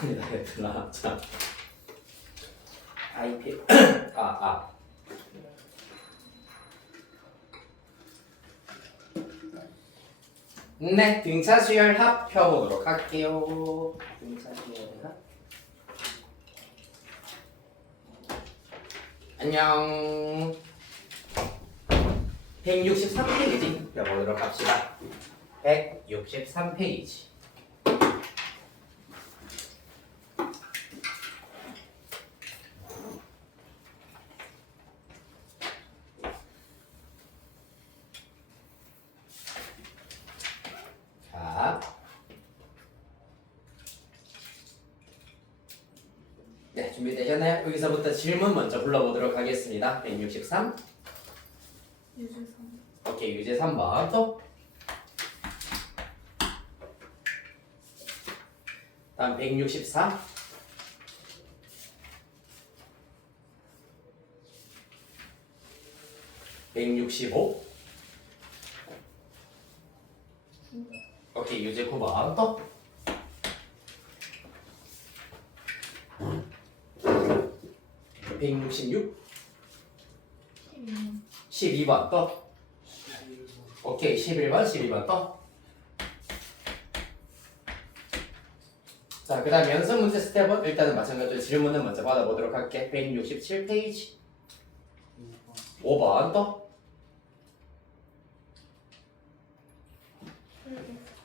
아니다 얘들아. 자, IP 아. 네, 등차 수열 합 펴보도록 할게요. 등차 수열 합. 안녕. 163페이지 펴보도록 합시다. 163페이지. 자, 네, 준비되셨나요? 여기서부터 질문 먼저 불러보도록 하겠습니다. 163. 유제 3. 오케이, 유제 3번 또. 다음 164. 165. 오케이, 유제 9번 또. 166. 12번 또. 오케이, 12번 또. 자, 그 다음 연습 문제 스텝은 일단은 마찬가지로 질문은 먼저 받아보도록 할게. 167페이지 5번 또.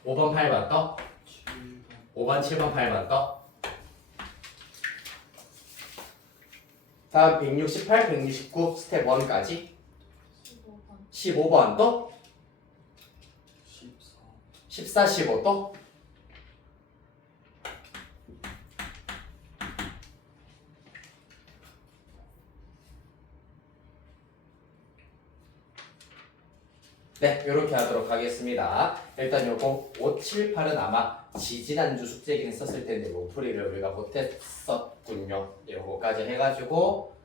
5번 8번 또. 5번 7번 8번 또. 다음 168, 169 스텝 1까지 15번. 15번 또. 14, 15 또. 네, 이렇게 하도록 하겠습니다. 일단 요거 5, 7, 8은 아마 지지난주 숙제긴 했었을 텐데 로프리를 우리가 못했었군요. 요거까지 해가지고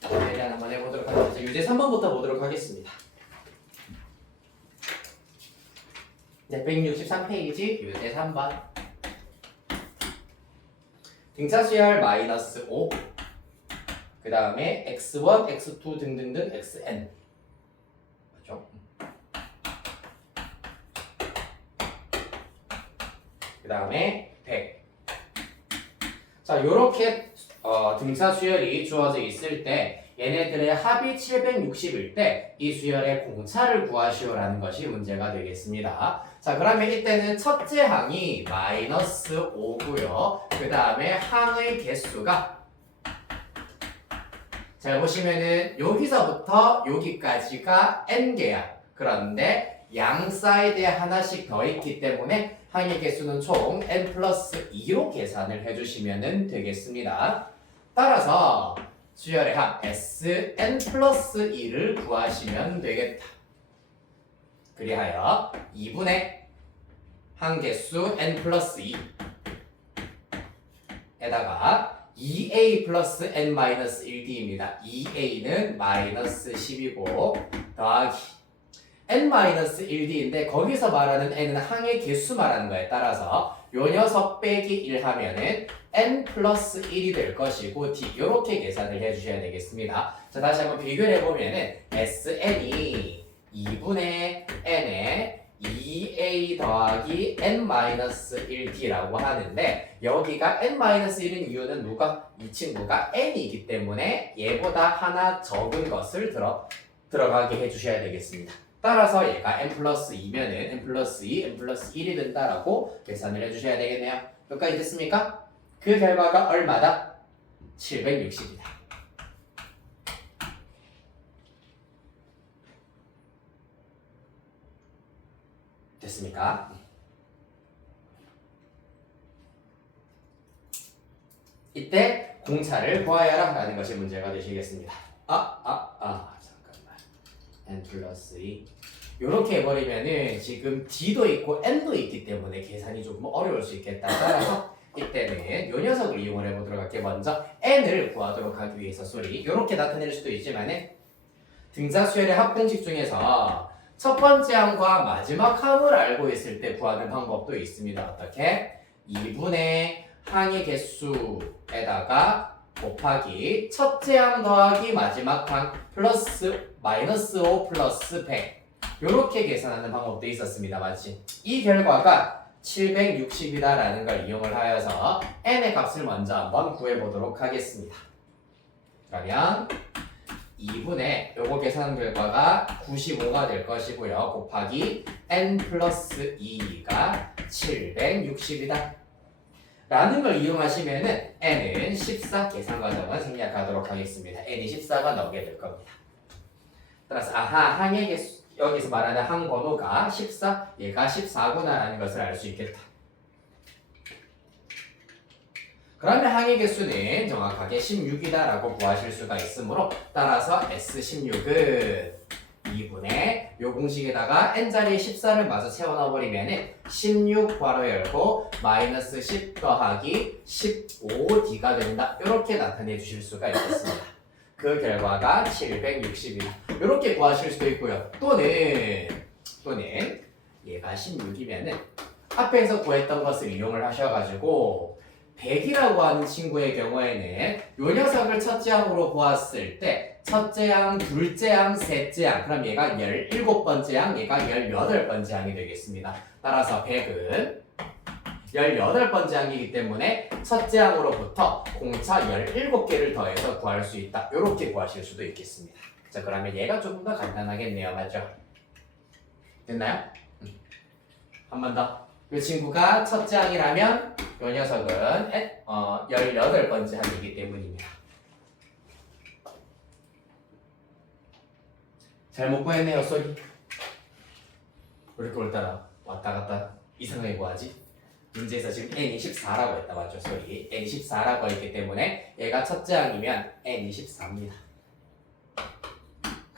대략 한번 해보도록 하겠습니다. 유제 3번부터 보도록 하겠습니다. 네, 163페이지 유제 3번. 등차수열 마이너스 5. 그 다음에 x1, x2 등등등 xn. 맞죠? 그 다음에 100. 자, 요렇게 등차 수열이 주어져 있을 때 얘네들의 합이 760일 때 이 수열의 공차를 구하시오라는 것이 문제가 되겠습니다. 자, 그러면 이때는 첫째 항이 마이너스 5고요. 그 다음에 항의 개수가 잘 보시면은 여기서부터 여기까지가 n개야. 그런데 양 사이드에 하나씩 더 있기 때문에 항의 개수는 총 n 플러스 2로 계산을 해주시면 되겠습니다. 따라서 수열의 합 Sn 플러스 2를 구하시면 되겠다. 그리하여 2분의 항 개수 n 플러스 2 에다가 2a 플러스 n 마이너스 1d입니다. 2a는 마이너스 10이고 더하기 n 마이너스 1d인데 거기서 말하는 n은 항의 개수 말하는 거에 따라서 요 녀석 빼기 1 하면은 n 플러스 1이 될 것이고 d 이렇게 계산을 해주셔야 되겠습니다. 자, 다시 한번 비교를 해보면은 sn이 2분의 n에 2a 더하기 n 마이너스 1d라고 하는데 여기가 n 마이너스 1인 이유는 누가? 이 친구가 n이기 때문에 얘보다 하나 적은 것을 들어가게 해주셔야 되겠습니다. 따라서 얘가 n 플러스 2면은 n 플러스 2, n 플러스 1이 된다라고 계산을 해주셔야 되겠네요. 여기까지 됐습니까? 그 결과가 얼마다? 760이다. 됐습니까? 이때 공차를 구하여라 라는 것이 문제가 되시겠습니다. 잠깐만. n 플러스 2 이렇게 해버리면은 지금 d도 있고 n도 있기 때문에 계산이 조금 어려울 수 있겠다. 따라서 이때는 요 녀석을 이용을 해보도록 할게요. 먼저 n을 구하도록 하기 위해서 소리 이렇게 나타낼 수도 있지만은 등차 수열의 합공식 중에서 첫 번째 항과 마지막 항을 알고 있을 때 구하는 방법도 있습니다. 어떻게? 2분의 항의 개수에다가 곱하기 첫째 항 더하기 마지막 항 플러스 마이너스 5 플러스 100 요렇게 계산하는 방법도 있었습니다. 맞지? 이 결과가 760이다라는 걸 이용을 하여서 n의 값을 먼저 한번 구해보도록 하겠습니다. 그러면 2분의 요거 계산 결과가 95가 될 것이고요. 곱하기 n 플러스 2가 760이다. 라는 걸 이용하시면은 n은 14 계산 과정을 생략하도록 하겠습니다. n이 14가 나오게 될 겁니다. 따라서 항의 개수 여기서 말하는 항 번호가 14, 얘가 14구나라는 것을 알 수 있겠다. 그러면 항의 개수는 정확하게 16이다라고 구하실 수가 있으므로 따라서 S16은 2분의 요 공식에다가 n자리에 14를 마저 채워넣어버리면 16 괄호 열고 마이너스 10 더하기 15d가 된다. 이렇게 나타내 주실 수가 있겠습니다. 그 결과가 760이다. 이렇게 구하실 수도 있고요. 또는 얘가 16이면은 앞에서 구했던 것을 이용을 하셔가지고 100이라고 하는 친구의 경우에는 요 녀석을 첫째 항으로 보았을 때 첫째 항, 둘째 항, 셋째 항 그럼 얘가 17번째 항, 얘가 18번째 항이 되겠습니다. 따라서 100은 18번째 항이기 때문에 첫째 항으로부터 공차 17개를 더해서 구할 수 있다. 이렇게 구하실 수도 있겠습니다. 자, 그러면 얘가 조금 더 간단하겠네요. 맞죠? 됐나요? 한 번 더. 이 친구가 첫째 항이라면 이 녀석은 18번째 항이기 때문입니다. 잘못 구했네요, 소리. 왜 이렇게 오늘따라 왔다 갔다 이상하게 구하지? 문제에서 지금 n이 14라고 했다 맞죠? 소리. n이 14라고 했기 때문에 얘가 첫째 항이면 n이 14입니다.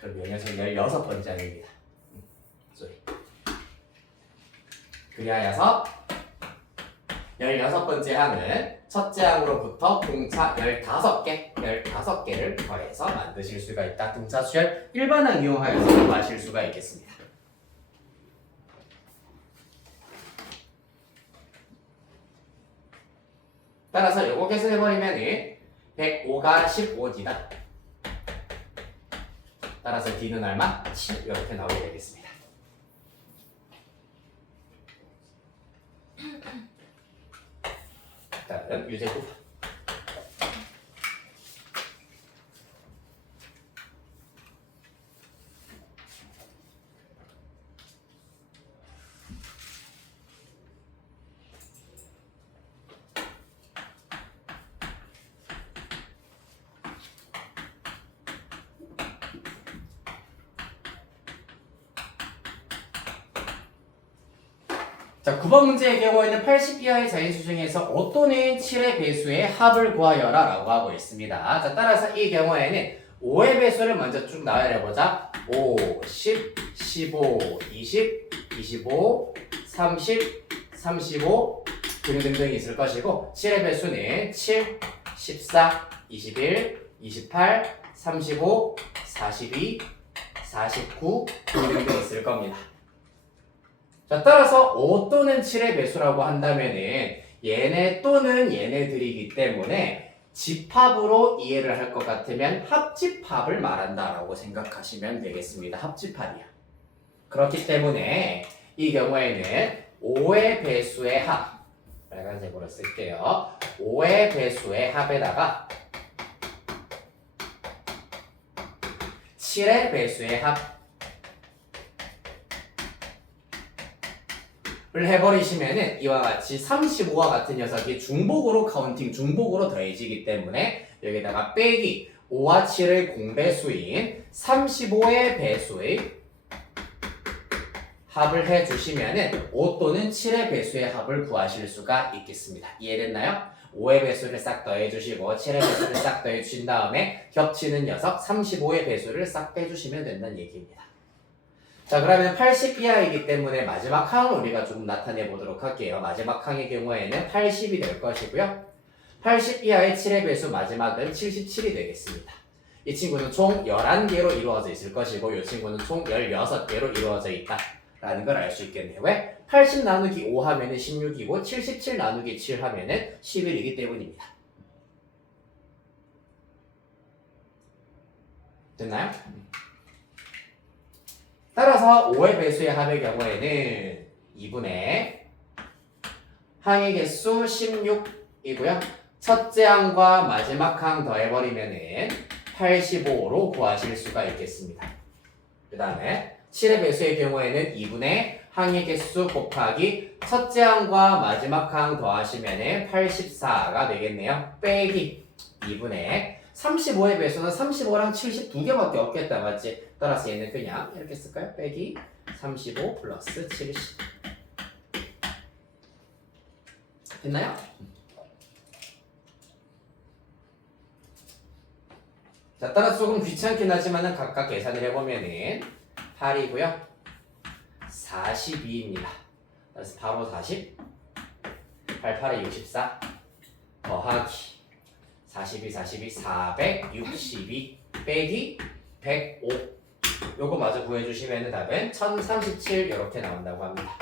그럼 이 녀석 16번째 항입니다. 소리. 그리하여서 16번째 항은 첫째 항으로부터 공차 15개를 더해서 만드실 수가 있다. 등차 수열 일반항 이용하여서 구하실 수가 있겠습니다. 따라서 요거 계산해버리면 105가 15D다. 따라서 D는 얼마? 7 이렇게 나오게 되겠습니다. 다음 유제곱. 자, 9번 문제의 경우에는 80 이하의 자인수 중에서 어또는 7의 배수의 합을 구하여라 라고 하고 있습니다. 자, 따라서 이 경우에는 5의 배수를 먼저 쭉 나열해보자. 5, 10, 15, 20, 25, 30, 35 등등등이 있을 것이고 7의 배수는 7, 14, 21, 28, 35, 42, 49 등등등 있을 겁니다. 자, 따라서 5 또는 7의 배수라고 한다면은 얘네 또는 얘네들이기 때문에 집합으로 이해를 할 것 같으면 합집합을 말한다라고 생각하시면 되겠습니다. 합집합이야. 그렇기 때문에 이 경우에는 5의 배수의 합, 빨간색으로 쓸게요. 5의 배수의 합에다가 7의 배수의 합 을 해버리시면은 이와 같이 35와 같은 녀석이 중복으로 카운팅, 중복으로 더해지기 때문에 여기다가 빼기 5와 7의 공배수인 35의 배수의 합을 해주시면은 5 또는 7의 배수의 합을 구하실 수가 있겠습니다. 이해됐나요? 5의 배수를 싹 더해주시고 7의 배수를 싹 더해주신 다음에 겹치는 녀석 35의 배수를 싹 빼주시면 된다는 얘기입니다. 자, 그러면 80 이하이기 때문에 마지막 항을 우리가 조금 나타내 보도록 할게요. 마지막 항의 경우에는 80이 될 것이고요. 80 이하의 7의 배수 마지막은 77이 되겠습니다. 이 친구는 총 11개로 이루어져 있을 것이고 이 친구는 총 16개로 이루어져 있다. 라는 걸 알 수 있겠네요. 왜? 80 나누기 5 하면은 16이고 77 나누기 7 하면은 11이기 때문입니다. 됐나요? 따라서 5의 배수의 합의 경우에는 2분의 항의 개수 16이고요. 첫째 항과 마지막 항 더해버리면은 85로 구하실 수가 있겠습니다. 그 다음에 7의 배수의 경우에는 2분의 항의 개수 곱하기 첫째 항과 마지막 항 더하시면은 84가 되겠네요. 빼기 2분의 35의 배수는 35랑 70 두 개밖에 없겠다, 맞지? 따라서 얘는 그냥 이렇게 쓸까요? 빼기 35 플러스 70. 됐나요? 자, 따라서 조금 귀찮긴 하지만은 각각 계산을 해보면은 8이고요. 42입니다. 그래서 바로 40. 88에 64. 더하기 42, 462 빼기 105. 요거 마저 구해주시면 답은 1037 이렇게 나온다고 합니다.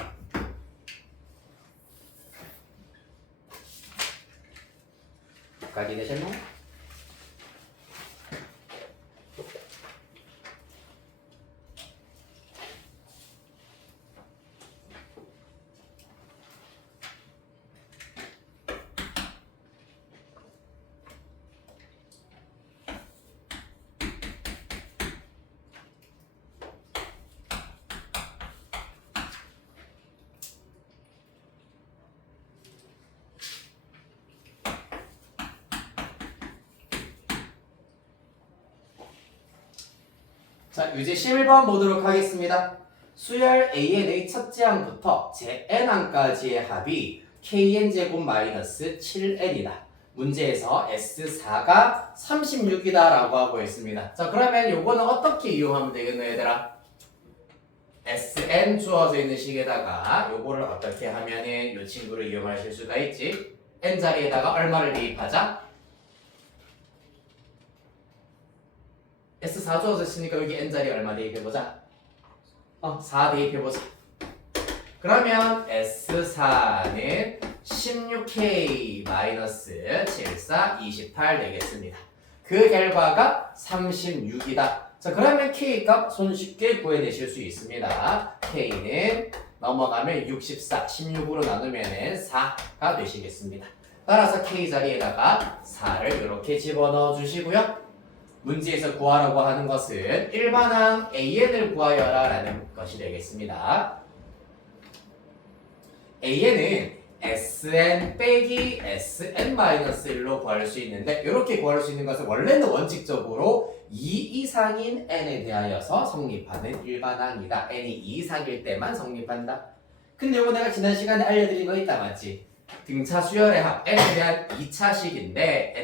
각이 되셨나요? 자, 이제 11번 보도록 하겠습니다. 수열 AN의 첫째 항부터 JN항까지의 합이 KN제곱 마이너스 7N이다. 문제에서 S4가 36이다 라고 하고 있습니다. 자, 그러면 요거는 어떻게 이용하면 되겠노, 얘들아? SN 주어져 있는 식에다가 요거를 어떻게 하면은 요 친구를 이용하실 수가 있지? N 자리에다가 얼마를 대입하자? S4 주어져 있으니까 여기 N자리 얼마 대입해보자. 4 대입해보자. 그러면 S4는 16K-74, 28 되겠습니다. 그 결과가 36이다. 자, 그러면 K 값 손쉽게 구해내실 수 있습니다. K는 넘어가면 64, 16으로 나누면 4가 되시겠습니다. 따라서 K 자리에다가 4를 이렇게 집어넣어 주시고요. 문제에서 구하라고 하는 것은 일반항 AN을 구하여라 라는 것이 되겠습니다. AN은 SN 빼기 SN-1로 구할 수 있는데 이렇게 구할 수 있는 것은 원래는 원칙적으로 2 이상인 N에 대하여서 성립하는 일반항이다. N이 2 이상일 때만 성립한다. 근데 이거 내가 지난 시간에 알려드린 거 있다, 맞지? 등차 수열의 합 n에 대한 2차식인데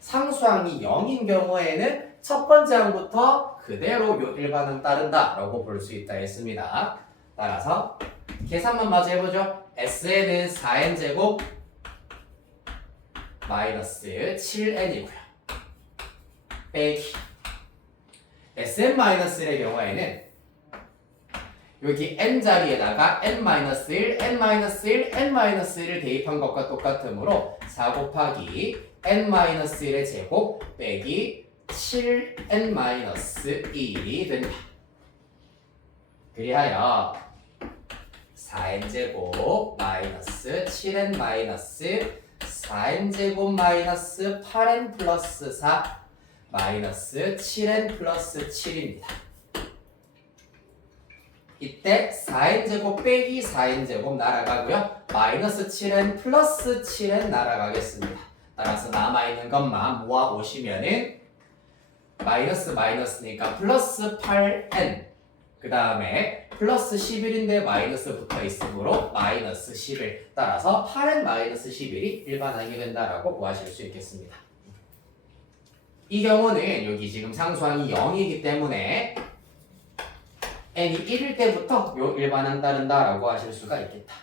상수항이 0인 경우에는 첫 번째 항부터 그대로 요 일반항 따른다 라고 볼 수 있다 했습니다. 따라서 계산만 마저 해보죠. SN은 4n제곱 마이너스 7n이고요. 빼기 SN-1의 경우에는 여기 n 자리에다가 n-1, n-1, n-1을 대입한 것과 똑같으므로 4 곱하기 n-1의 제곱 빼기 7n-1이 된다. 그리하여 4n제곱 마이너스 7n 마이너스 4n제곱 마이너스 8n 플러스 4 마이너스 7n 플러스 7입니다. 이때 4n제곱 빼기 4n제곱 날아가고요. 마이너스 7n 플러스 7n 날아가겠습니다. 따라서 남아있는 것만 모아보시면은 마이너스 마이너스니까 플러스 8n 그 다음에 플러스 11인데 마이너스 붙어 있으므로 마이너스 11 따라서 8n 마이너스 11이 일반항이 된다라고 구하실 수 있겠습니다. 이 경우는 여기 지금 상수항이 0이기 때문에 n이 1일 때부터 요 일반항 따른다라고 하실 수가 있겠다.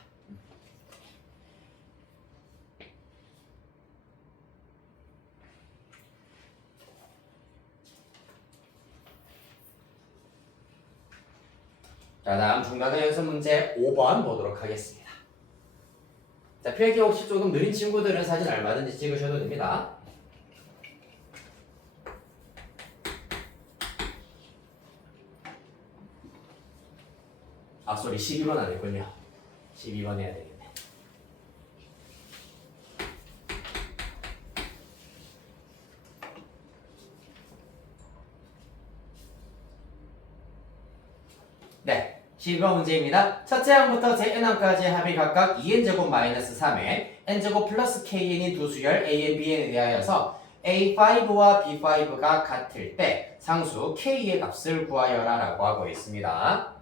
자, 다음 중간의 연습 문제 5번 보도록 하겠습니다. 자, 필기 혹시 조금 느린 친구들은 사진 얼마든지 찍으셔도 됩니다. 아, 쏘리 12번 안 했군요. 12번 해야 되겠네. 네, 12번 문제입니다. 첫째 항부터 제n항까지 합이 각각 2n제곱 마이너스 3n, n제곱 플러스 kn인 두 수열 a n, bn에 대하여서 a5와 b5가 같을 때 상수 k의 값을 구하여라 라고 하고 있습니다.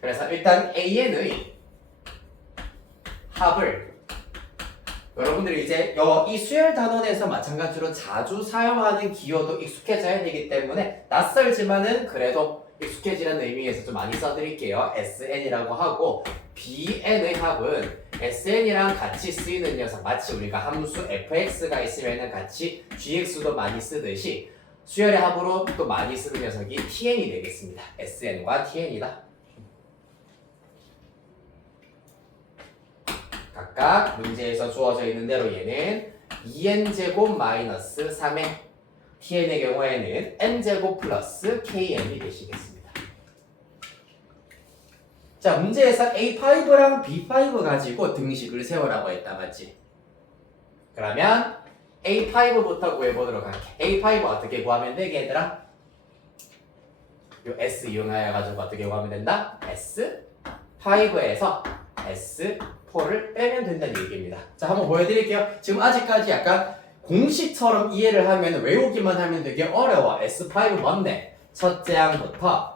그래서 일단 an의 합을 여러분들이 이제 이 수열 단원에서 마찬가지로 자주 사용하는 기호도 익숙해져야 되기 때문에 낯설지만은 그래도 익숙해지는 의미에서 좀 많이 써드릴게요. SN이라고 하고 BN의 합은 SN이랑 같이 쓰이는 녀석 마치 우리가 함수 fx가 있으면 같이 gx도 많이 쓰듯이 수열의 합으로 또 많이 쓰는 녀석이 tn이 되겠습니다. SN과 tn이다. 각각 문제에서 주어져 있는 대로 얘는 2n제곱 마이너스 3n, tn의 경우에는 n제곱 플러스 kn이 되시겠습니다. 자, 문제에서 a5랑 b5 가지고 등식을 세우라고 했다, 맞지? 그러면 a5부터 구해보도록 할게. a5 어떻게 구하면 되게 얘들아? 요 s 이용하여 가지고 어떻게 구하면 된다? s5에서 s4를 빼면 된다는 얘기입니다. 자, 한번 보여드릴게요. 지금 아직까지 약간 공식처럼 이해를 하면 외우기만 하면 되게 어려워. S5 뭔데? 첫째 항부터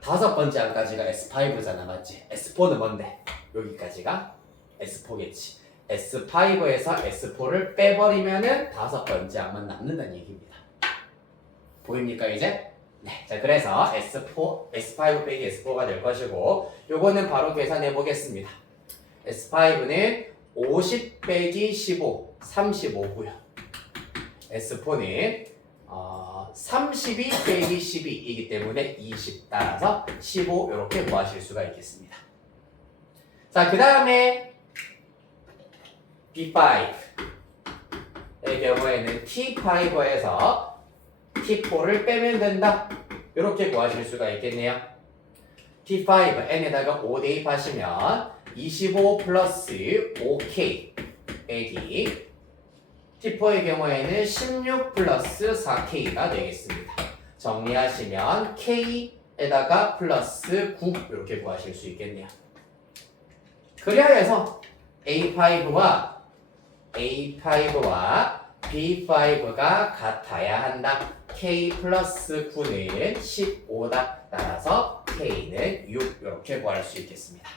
다섯 번째 항까지가 S5잖아, 맞지? S4는 뭔데? 여기까지가 S4겠지. S5에서 S4를 빼버리면은 다섯 번째 항만 남는다는 얘기입니다. 보입니까 이제? 네, 자 그래서 S5 빼기 S4가 될 것이고 요거는 바로 계산해 보겠습니다. S5는 50 빼기 15, 35고요. S4는 32 빼기 12이기 때문에 20 따라서 15 이렇게 구하실 수가 있겠습니다. 자, 그 다음에 B5의 경우에는 T5에서 T4를 빼면 된다. 이렇게 구하실 수가 있겠네요. T5 n에다가 5 대입하시면 25 플러스 5k 빼기 T4의 경우에는 16 플러스 4k가 되겠습니다. 정리하시면 k에다가 플러스 9 이렇게 구하실 수 있겠네요. 그래야 해서 A5와 B5가 같아야 한다. K 플러스 9는 15다. 따라서 K는 6 이렇게 구할 수 있겠습니다.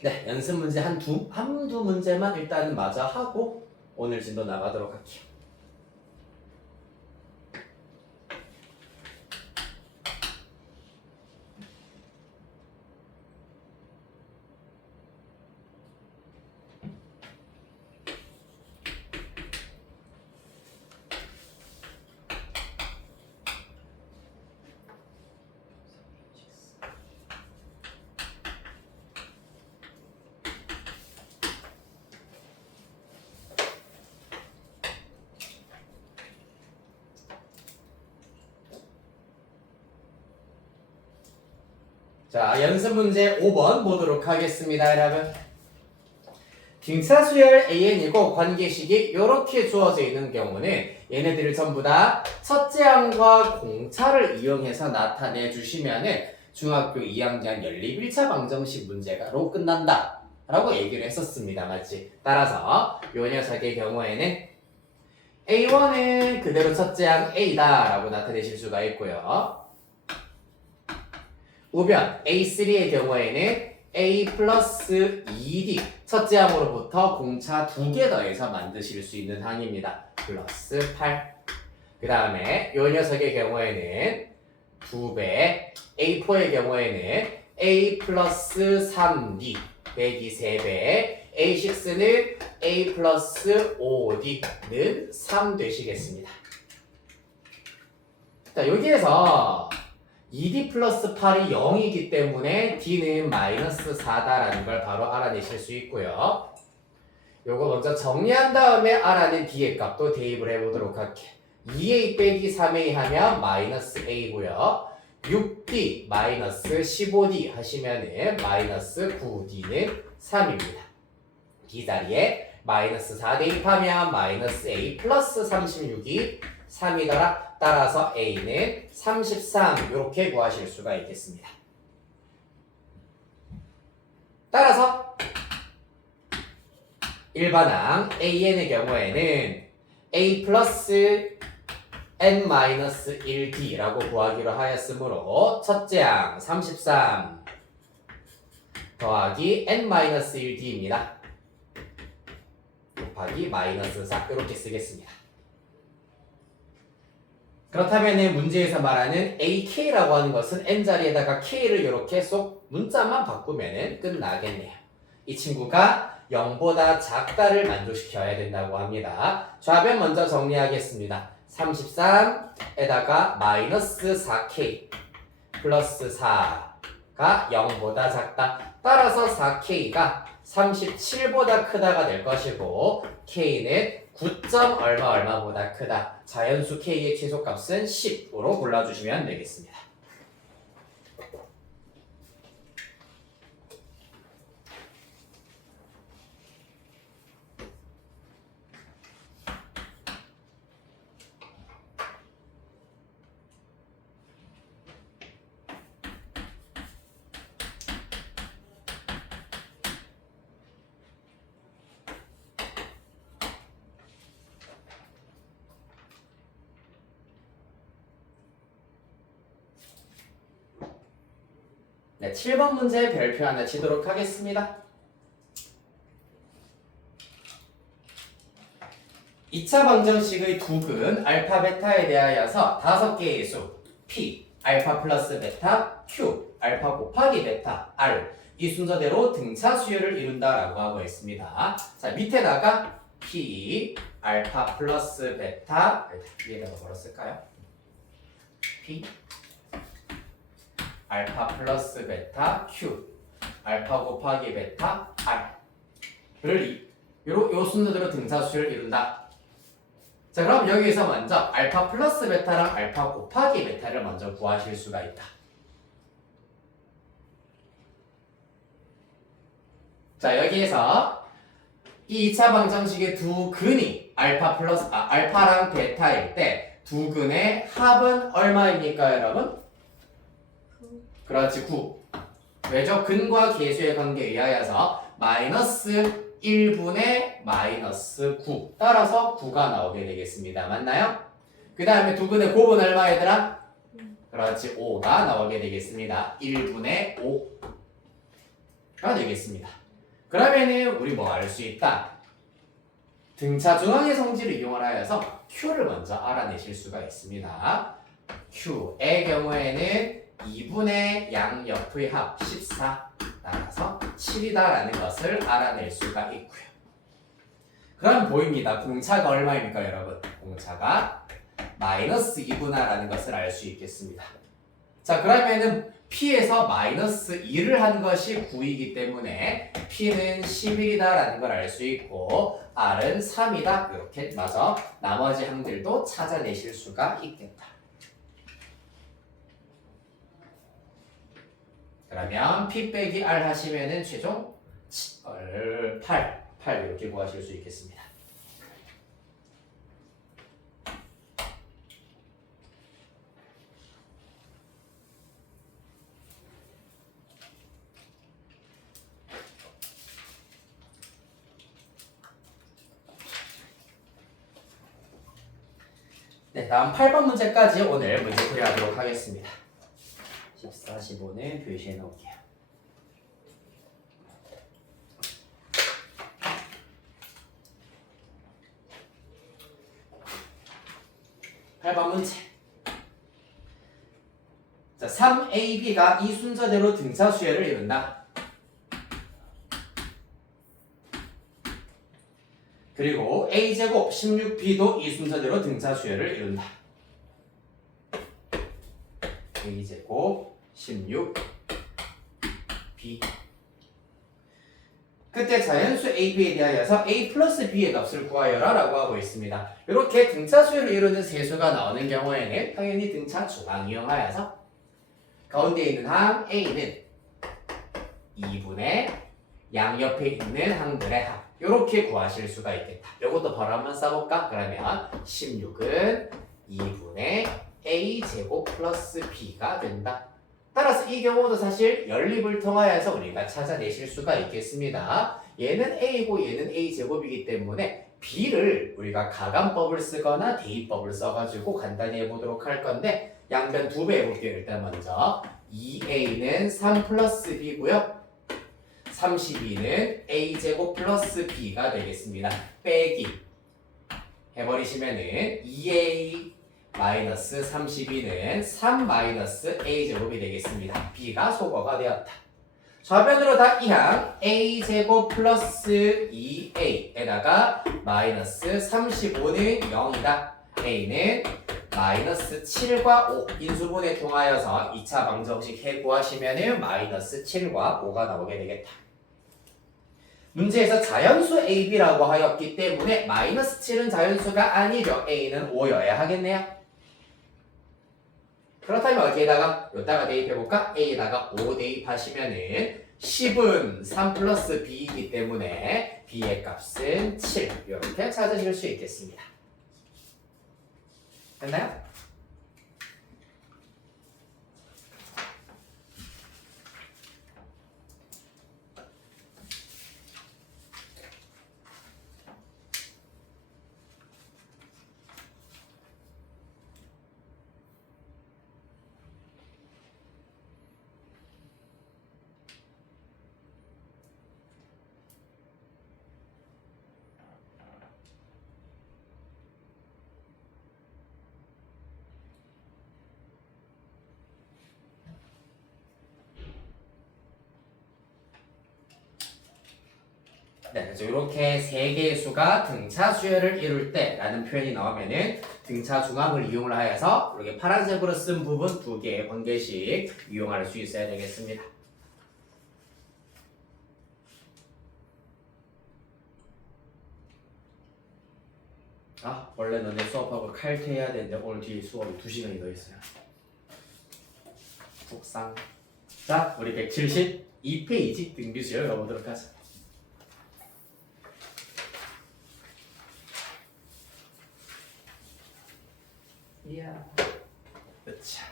네, 연습 문제 한두 문제만 일단은 마저 하고 오늘 진도 나가도록 할게요. 자, 연습 문제 5번 보도록 하겠습니다, 여러분. 등차수열 AN이고 관계식이 이렇게 주어져 있는 경우는 얘네들을 전부 다 첫째 항과 공차를 이용해서 나타내 주시면은 중학교 2학년 연립 1차 방정식 문제가로 끝난다 라고 얘기를 했었습니다, 맞지? 따라서 이 녀석의 경우에는 A1은 그대로 첫째 항 A다 라고 나타내실 수가 있고요. 우변 A3의 경우에는 A 플러스 2D 첫째 항으로부터 공차 2개 더해서 만드실 수 있는 항입니다. 플러스 8. 그 다음에 이 녀석의 경우에는 2배, A4의 경우에는 A 플러스 3D 빼기 3배, A6는 A 플러스 5D는 3 되시겠습니다. 자, 여기에서 2D 플러스 8이 0이기 때문에 D는 마이너스 4다라는 걸 바로 알아내실 수 있고요. 요거 먼저 정리한 다음에 알아낸 D의 값도 대입을 해보도록 할게. 2A 빼기 3A 하면 마이너스 A고요. 6D 마이너스 15D 하시면은 마이너스 9D는 3입니다. D 자리에 마이너스 4 대입하면 마이너스 A 플러스 36이 3이더라. 따라서 A는 33 이렇게 구하실 수가 있겠습니다. 따라서 일반항 AN의 경우에는 A 플러스 n-1D라고 구하기로 하였으므로 첫째 항 33 더하기 n-1D입니다. 곱하기 마이너스 4 이렇게 쓰겠습니다. 그렇다면 문제에서 말하는 AK라고 하는 것은 n자리에다가 K를 이렇게 쏙 문자만 바꾸면 끝나겠네요. 이 친구가 0보다 작다를 만족시켜야 된다고 합니다. 좌변 먼저 정리하겠습니다. 33에다가 마이너스 4K 플러스 4가 0보다 작다. 따라서 4K가 37보다 크다가 될 것이고 K는 9. 얼마보다 크다. 자연수 K의 최소값은 10으로 골라주시면 되겠습니다. 네, 7번 문제 별표 하나 치도록 하겠습니다. 2차 방정식의 두근 알파 베타에 대하여서 5개의 수 P, 알파 플러스 베타, Q, 알파 곱하기 베타, R 이 순서대로 등차 수열을 이룬다라고 하고 있습니다. 자, 밑에다가 P, 알파 플러스 베타 위에다가 뭐라 쓸까요? P 알파 플러스 베타 Q 알파 곱하기 베타 R를 요 순서대로 등차수를 이룬다. 자, 그럼 여기서 먼저 알파 플러스 베타랑 알파 곱하기 베타를 먼저 구하실 수가 있다. 자, 여기에서 이 2차 방정식의 두 근이 알파랑 베타일 때 두 근의 합은 얼마입니까, 여러분? 그렇지, 9. 왜죠? 근과 계수의 관계에 의하여서 마이너스 1분의 마이너스 9. 따라서 9가 나오게 되겠습니다. 맞나요? 그 다음에 두 근의 곱은 얼마 얘들아? 그렇지, 5가 나오게 되겠습니다. 1분의 5가 되겠습니다. 그러면은 우리 뭐 알 수 있다? 등차 중앙의 성질을 이용을 하여서 Q를 먼저 알아내실 수가 있습니다. Q의 경우에는 2분의 양옆의 합 14 따라서 7이다라는 것을 알아낼 수가 있고요. 그럼 보입니다. 공차가 얼마입니까, 여러분? 공차가 마이너스 2구나라는 것을 알 수 있겠습니다. 자, 그러면은 P에서 마이너스 2를 한 것이 9이기 때문에 P는 11이다라는 걸 알 수 있고 R은 3이다. 이렇게 맞아. 나머지 항들도 찾아내실 수가 있겠다. 그러면 P 빼기 R 하시면은 최종 8 이렇게 구하실 수 있겠습니다. 네, 다음 8번 문제까지 오늘 문제 풀이하도록 하겠습니다. 14, 15는 표시해 놓을게요. 8번 문제. 자, 3AB가 이 순서대로 등차 수열을 이룬다. 그리고 A제곱 16B도 이 순서대로 등차 수열을 이룬다. A제곱 16B. 그때 자연수 AB에 대하여서 A 플러스 B의 값을 구하여라 라고 하고 있습니다. 이렇게 등차 수열을 이루는 세수가 나오는 경우에는 당연히 등차 중앙 이용하여서 가운데 있는 항 A는 2분의 양옆에 있는 항들의 합 이렇게 구하실 수가 있겠다. 이것도 바로 한번 써볼까? 그러면 16은 2분의 A제곱 플러스 B가 된다. 따라서 이 경우도 사실 연립을 통하여서 우리가 찾아내실 수가 있겠습니다. 얘는 A고 얘는 A제곱이기 때문에 B를 우리가 가감법을 쓰거나 대입법을 써가지고 간단히 해보도록 할 건데 양변 2배 해볼게요. 일단 먼저 2A는 3 플러스 B고요. 32는 A제곱 플러스 B가 되겠습니다. 빼기 해버리시면은 2A 마이너스 32는 3 마이너스 A제곱이 되겠습니다. B가 소거가 되었다. 좌변으로 다 이항 A제곱 플러스 2A에다가 마이너스 35는 0이다. A는 마이너스 7과 5 인수분해 통하여서 2차 방정식 해구하시면은 마이너스 7과 5가 나오게 되겠다. 문제에서 자연수 AB라고 하였기 때문에 마이너스 7은 자연수가 아니죠. A는 5여야 하겠네요. 그렇다면 어디에다가 여기다가 대입해볼까? A에다가 5 대입하시면은 10은 3 플러스 B이기 때문에 B의 값은 7 이렇게 찾으실 수 있겠습니다. 됐나요? 네, 그래서 이렇게 세 개의 수가 등차 수열을 이룰 때라는 표현이 나오면은 등차 중앙을 이용을 하여서 이렇게 파란색으로 쓴 부분 두 개의 관계식 이용할 수 있어야 되겠습니다. 아, 원래 너네 수업하고 칼퇴해야 되는데 오늘 뒤에 수업이 2시간이 더 있어요. 속상. 자, 우리 172페이지 등비수열 가보도록 하자. 이야, 그렇죠.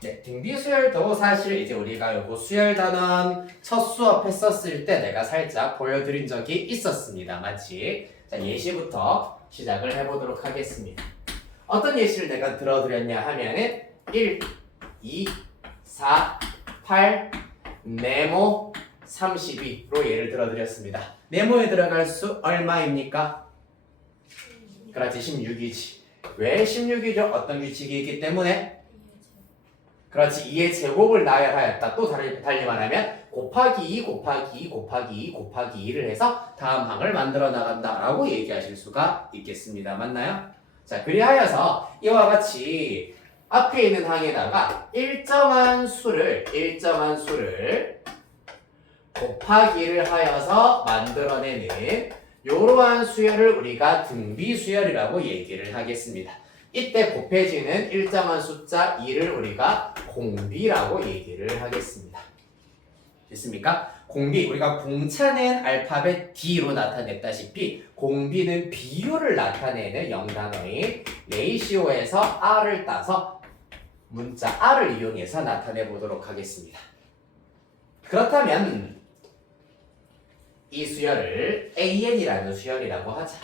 네, 등비수열도 사실 이제 우리가 요거 수열 단원 첫 수업 했었을 때 내가 살짝 보여드린 적이 있었습니다. 맞지? 자, 예시부터 시작을 해보도록 하겠습니다. 어떤 예시를 내가 들어드렸냐 하면은 1, 2, 4, 8, 네모, 32로 예를 들어드렸습니다. 네모에 들어갈 수 얼마입니까? 그렇지, 16이지. 왜 16이죠? 어떤 규칙이 있기 때문에? 그렇지, 2의 제곱을 나열하였다. 또 달리 말하면 곱하기 2 곱하기 2 곱하기 2 곱하기 2를 해서 다음 항을 만들어 나간다 라고 얘기하실 수가 있겠습니다. 맞나요? 자, 그리하여서 이와 같이 앞에 있는 항에다가 일정한 수를 곱하기를 하여서 만들어내는 이러한 수열을 우리가 등비수열이라고 얘기를 하겠습니다. 이때 곱해지는 일정한 숫자 2를 우리가 공비라고 얘기를 하겠습니다. 됐습니까? 공비, 우리가 공차는 알파벳 D로 나타냈다시피 공비는 비율을 나타내는 영단어인 레이시오에서 R을 따서 문자 R을 이용해서 나타내 보도록 하겠습니다. 그렇다면 이 수열을 AN이라는 수열이라고 하자.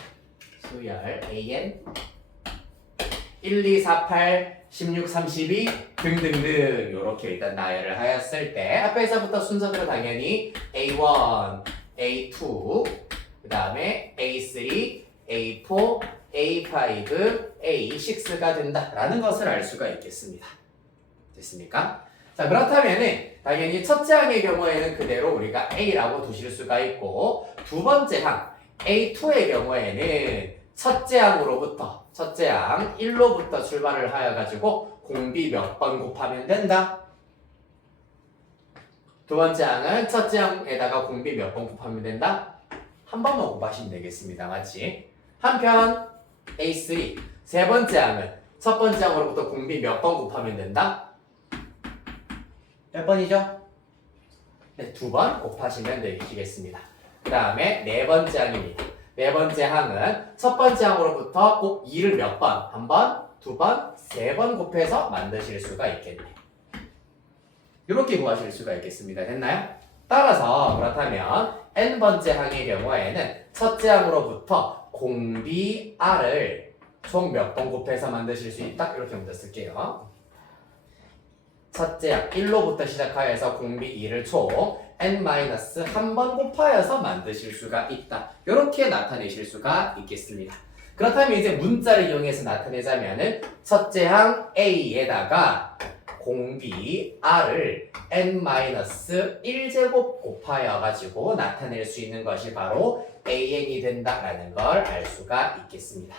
수열 AN 1, 2, 4, 8, 16, 32 등등등 이렇게 일단 나열을 하였을 때 앞에서부터 순서대로 당연히 A1, A2 그 다음에 A3, A4, A5, A6가 된다라는 것을 알 수가 있겠습니다. 됐습니까? 자 그렇다면은 당연히 첫째 항의 경우에는 그대로 우리가 A라고 두실 수가 있고 두 번째 항 A2의 경우에는 첫째 항으로부터 첫째 항 1로부터 출발을 하여 가지고 공비 몇 번 곱하면 된다. 두 번째 항은 첫째 항에다가 공비 몇 번 곱하면 된다. 한 번만 곱하시면 되겠습니다. 맞지? 한편 A3 세 번째 항은 첫 번째 항으로부터 공비 몇 번 곱하면 된다. 몇 번이죠? 네, 두 번 곱하시면 되시겠습니다. 그 다음에 네 번째 항입니다. 네 번째 항은 첫 번째 항으로부터 꼭 2를 몇 번? 한 번, 두 번, 세 번 곱해서 만드실 수가 있겠네. 이렇게 구하실 수가 있겠습니다. 됐나요? 따라서 그렇다면 n번째 항의 경우에는 첫째 항으로부터 공비 r을 총 몇 번 곱해서 만드실 수 있다? 이렇게 먼저 쓸게요. 첫째 항 1로부터 시작하여서 공비 2를 총 n-1번 곱하여서 만드실 수가 있다. 이렇게 나타내실 수가 있겠습니다. 그렇다면 이제 문자를 이용해서 나타내자면은 첫째 항 A에다가 공비 R을 n-1제곱 곱하여 가지고 나타낼 수 있는 것이 바로 AN이 된다라는 걸 알 수가 있겠습니다.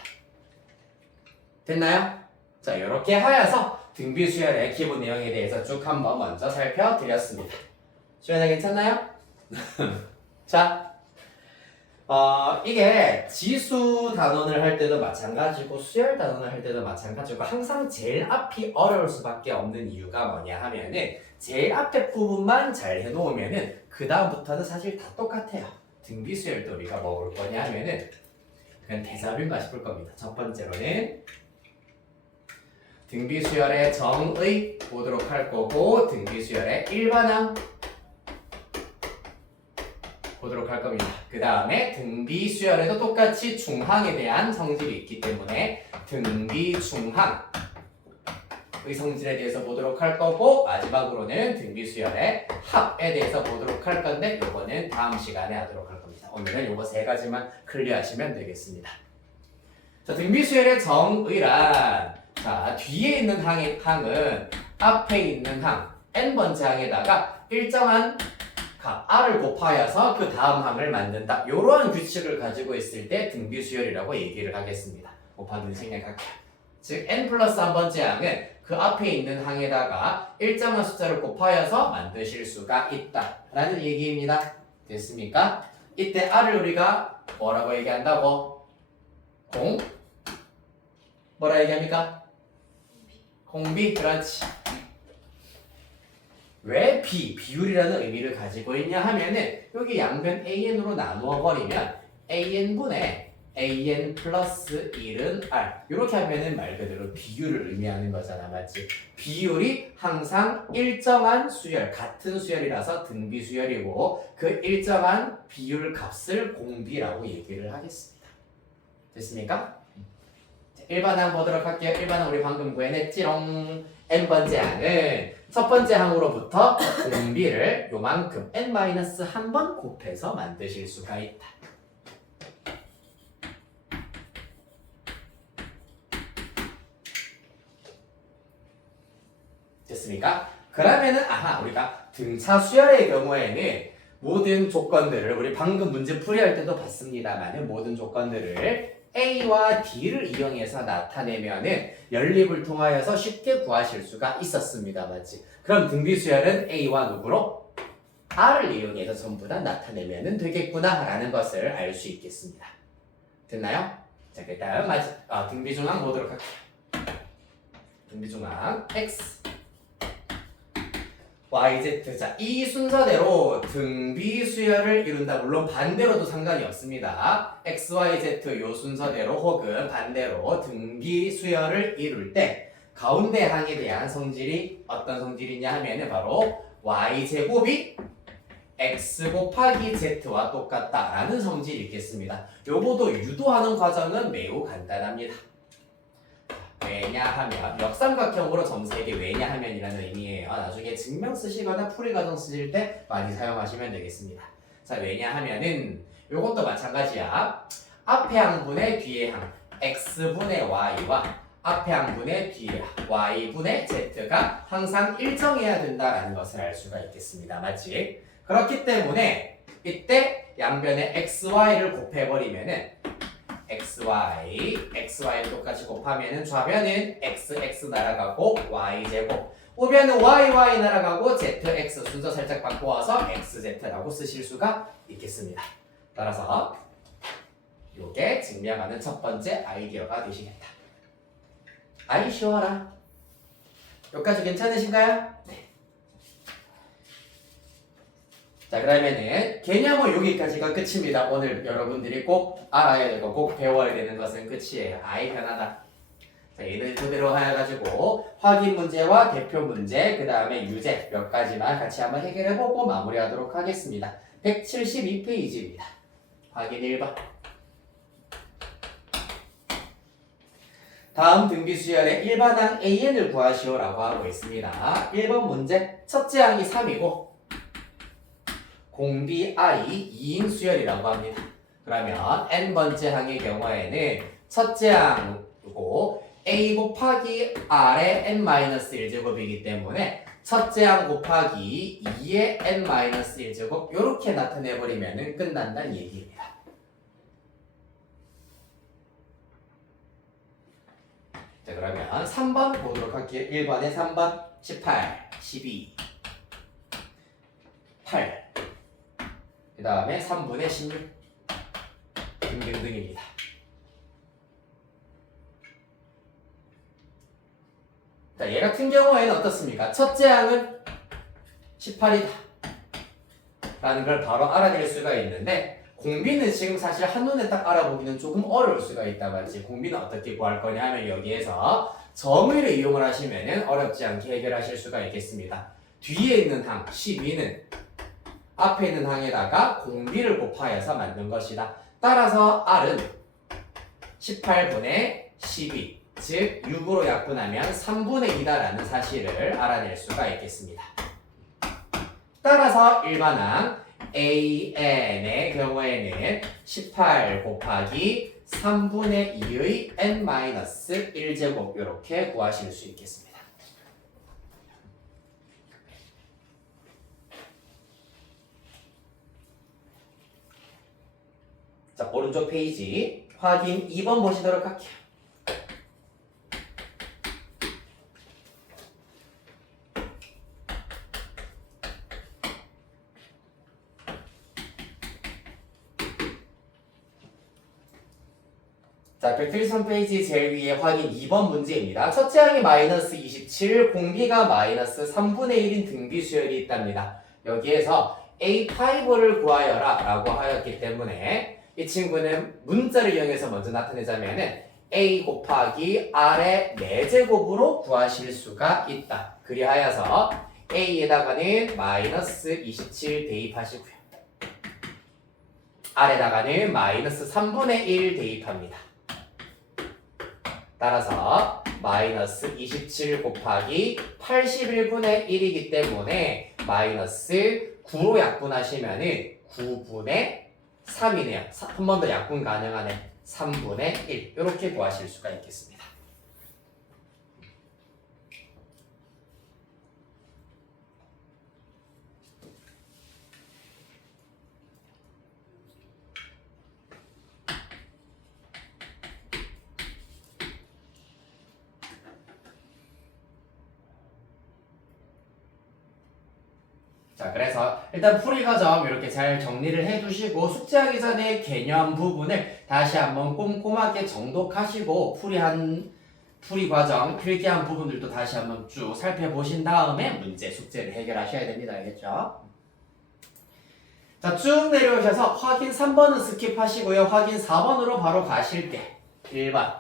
됐나요? 자, 이렇게 하여서 등비수열의 기본 내용에 대해서 쭉 한번 먼저 살펴드렸습니다. 시원하 괜찮나요? 자, 이게 지수 단원을 할 때도 마찬가지고 수열 단원을 할 때도 마찬가지고 항상 제일 앞이 어려울 수밖에 없는 이유가 뭐냐 하면은 제일 앞에 부분만 잘 해놓으면은 그 다음부터는 사실 다 똑같아요. 등비수열도 우리가 뭐 올 거냐 하면은 그냥 대자뷰인가 싶을 겁니다. 첫 번째로는 등비수열의 정의 보도록 할 거고 등비수열의 일반항 보도록 할 겁니다. 그 다음에 등비수열에도 똑같이 중항에 대한 성질이 있기 때문에 등비중항의 성질에 대해서 보도록 할 거고 마지막으로는 등비수열의 합에 대해서 보도록 할 건데 이거는 다음 시간에 하도록 할 겁니다. 오늘은 이거 세 가지만 클리어하시면 되겠습니다. 자, 등비수열의 정의란 자, 뒤에 있는 항은 앞에 있는 항 n번째 항에다가 일정한 값 r을 곱하여서 그 다음 항을 만든다. 이러한 규칙을 가지고 있을 때 등비수열이라고 얘기를 하겠습니다. 곱하기를 생략할게요. 즉 n 플러스 한 번째 항은 그 앞에 있는 항에다가 일정한 숫자를 곱하여서 만드실 수가 있다 라는 얘기입니다. 됐습니까? 이때 r을 우리가 뭐라고 얘기한다고? 뭐라 얘기합니까? 공비, 그렇지. 왜 비율이라는 의미를 가지고 있냐 하면은 여기 양변 AN으로 나누어 버리면 AN분의 AN 플러스 1은 R 이렇게 하면은 말 그대로 비율을 의미하는 거잖아, 맞지? 비율이 항상 일정한 수열, 같은 수열이라서 등비수열이고 그 일정한 비율 값을 공비라고 얘기를 하겠습니다. 됐습니까? 일반항 보도록 할게요. 일반항 우리 방금 구해냈지롱. n번째 항은 첫 번째 항으로부터 공비를 요만큼 n-1번 곱해서 만드실 수가 있다. 됐습니까? 그러면은 우리가 등차 수열의 경우에는 모든 조건들을 우리 방금 문제 풀이할 때도 봤습니다만은 모든 조건들을 A와 D를 이용해서 나타내면은 연립을 통하여서 쉽게 구하실 수가 있었습니다. 맞지? 그럼 등비수열은 A와 누구로? R을 이용해서 전부 다 나타내면 되겠구나 라는 것을 알 수 있겠습니다. 됐나요? 자, 그 다음 등비중항 보도록 할게요. 등비중항 X YZ. 자, 이 순서대로 등비수열을 이룬다. 물론 반대로도 상관이 없습니다. X, Y, Z 요 순서대로 혹은 반대로 등비수열을 이룰 때 가운데 항에 대한 성질이 어떤 성질이냐 하면은 바로 Y제곱이 X 곱하기 Z와 똑같다라는 성질이 있겠습니다. 요거도 유도하는 과정은 매우 간단합니다. 왜냐하면 역삼각형으로 점세게 왜냐하면이라는 의미예요. 나중에 증명 쓰시거나 풀이 과정 쓰실 때 많이 사용하시면 되겠습니다. 자, 왜냐하면은 요것도 마찬가지야. 앞에 항분의 뒤에 항 x분의 y와 앞에 항분의 뒤에 y분의 z가 항상 일정해야 된다라는 것을 알 수가 있겠습니다. 맞지? 그렇기 때문에 이때 양변에 xy를 곱해버리면은 xy를 똑같이 곱하면은 좌변은 x 날아가고 y제곱, 우변은 y 날아가고 zx 순서 살짝 바꿔와서 xz라고 쓰실 수가 있겠습니다. 따라서 요게 증명하는 첫 번째 아이디어가 되시겠다. 아이 쉬워라. 여기까지 괜찮으신가요? 네. 자, 그러면은 개념은 여기까지가 끝입니다. 오늘 여러분들이 꼭 알아야 되고 꼭 배워야 되는 것은 끝이에요. 아이 편하다. 자, 얘는 그대로 해가지고 확인 문제와 대표 문제, 그 다음에 유제 몇 가지만 같이 한번 해결해보고 마무리하도록 하겠습니다. 172페이지입니다. 확인 1번. 다음 등비 수열의 일반항 AN을 구하시오라고 하고 있습니다. 1번 문제, 첫째 항이 3이고 공비 R이 2인 수열이라고 합니다. 그러면 n번째 항의 경우에는 첫째 항이고 A 곱하기 R의 n-1제곱이기 때문에 첫째 항 곱하기 2의 n-1제곱 이렇게 나타내버리면 끝난다는 얘기입니다. 자, 그러면 3번 보도록 할게요. 1번에 3번 18, 12, 8 그 다음에 3분의 16 등등등입니다. 자, 얘 같은 경우에는 어떻습니까? 첫째 항은 18이다 라는 걸 바로 알아낼 수가 있는데 공비는 지금 사실 한눈에 딱 알아보기는 조금 어려울 수가 있다 말이지. 공비는 어떻게 구할 거냐 하면 여기에서 정의를 이용을 하시면 어렵지 않게 해결하실 수가 있겠습니다. 뒤에 있는 항 12는 앞에 있는 항에다가 공비를 곱하여서 만든 것이다. 따라서 R은 18분의 12, 즉 6으로 약분하면 3분의 2다라는 사실을 알아낼 수가 있겠습니다. 따라서 일반항 AN의 경우에는 18 곱하기 3분의 2의 n-1제곱 이렇게 구하실 수 있겠습니다. 자, 오른쪽 페이지 확인 2번 보시도록 할게요. 자, 173페이지 제일 위에 확인 2번 문제입니다. 첫째 항이 마이너스 27, 공비가 마이너스 3분의 1인 등비 수열이 있답니다. 여기에서 A5를 구하여라 라고 하였기 때문에 이 친구는 문자를 이용해서 먼저 나타내자면은 A 곱하기 R의 4제곱으로 구하실 수가 있다. 그리하여서 A에다가는 마이너스 27 대입하시고요. R에다가는 마이너스 3분의 1 대입합니다. 따라서 마이너스 27 곱하기 81분의 1이기 때문에 마이너스 9로 약분하시면은 9분의 3이네요. 한 번 더 약분 가능하네. 3분의 1 이렇게 구하실 수가 있겠습니다. 자, 그래서 일단 풀이 과정 이렇게 잘 정리를 해두시고 숙제하기 전에 개념 부분을 다시 한번 꼼꼼하게 정독하시고 풀이 과정 필기한 부분들도 다시 한번 쭉 살펴보신 다음에 문제 숙제를 해결하셔야 됩니다. 알겠죠? 자, 쭉 내려오셔서 확인 3번은 스킵하시고요. 확인 4번으로 바로 가실게. 1번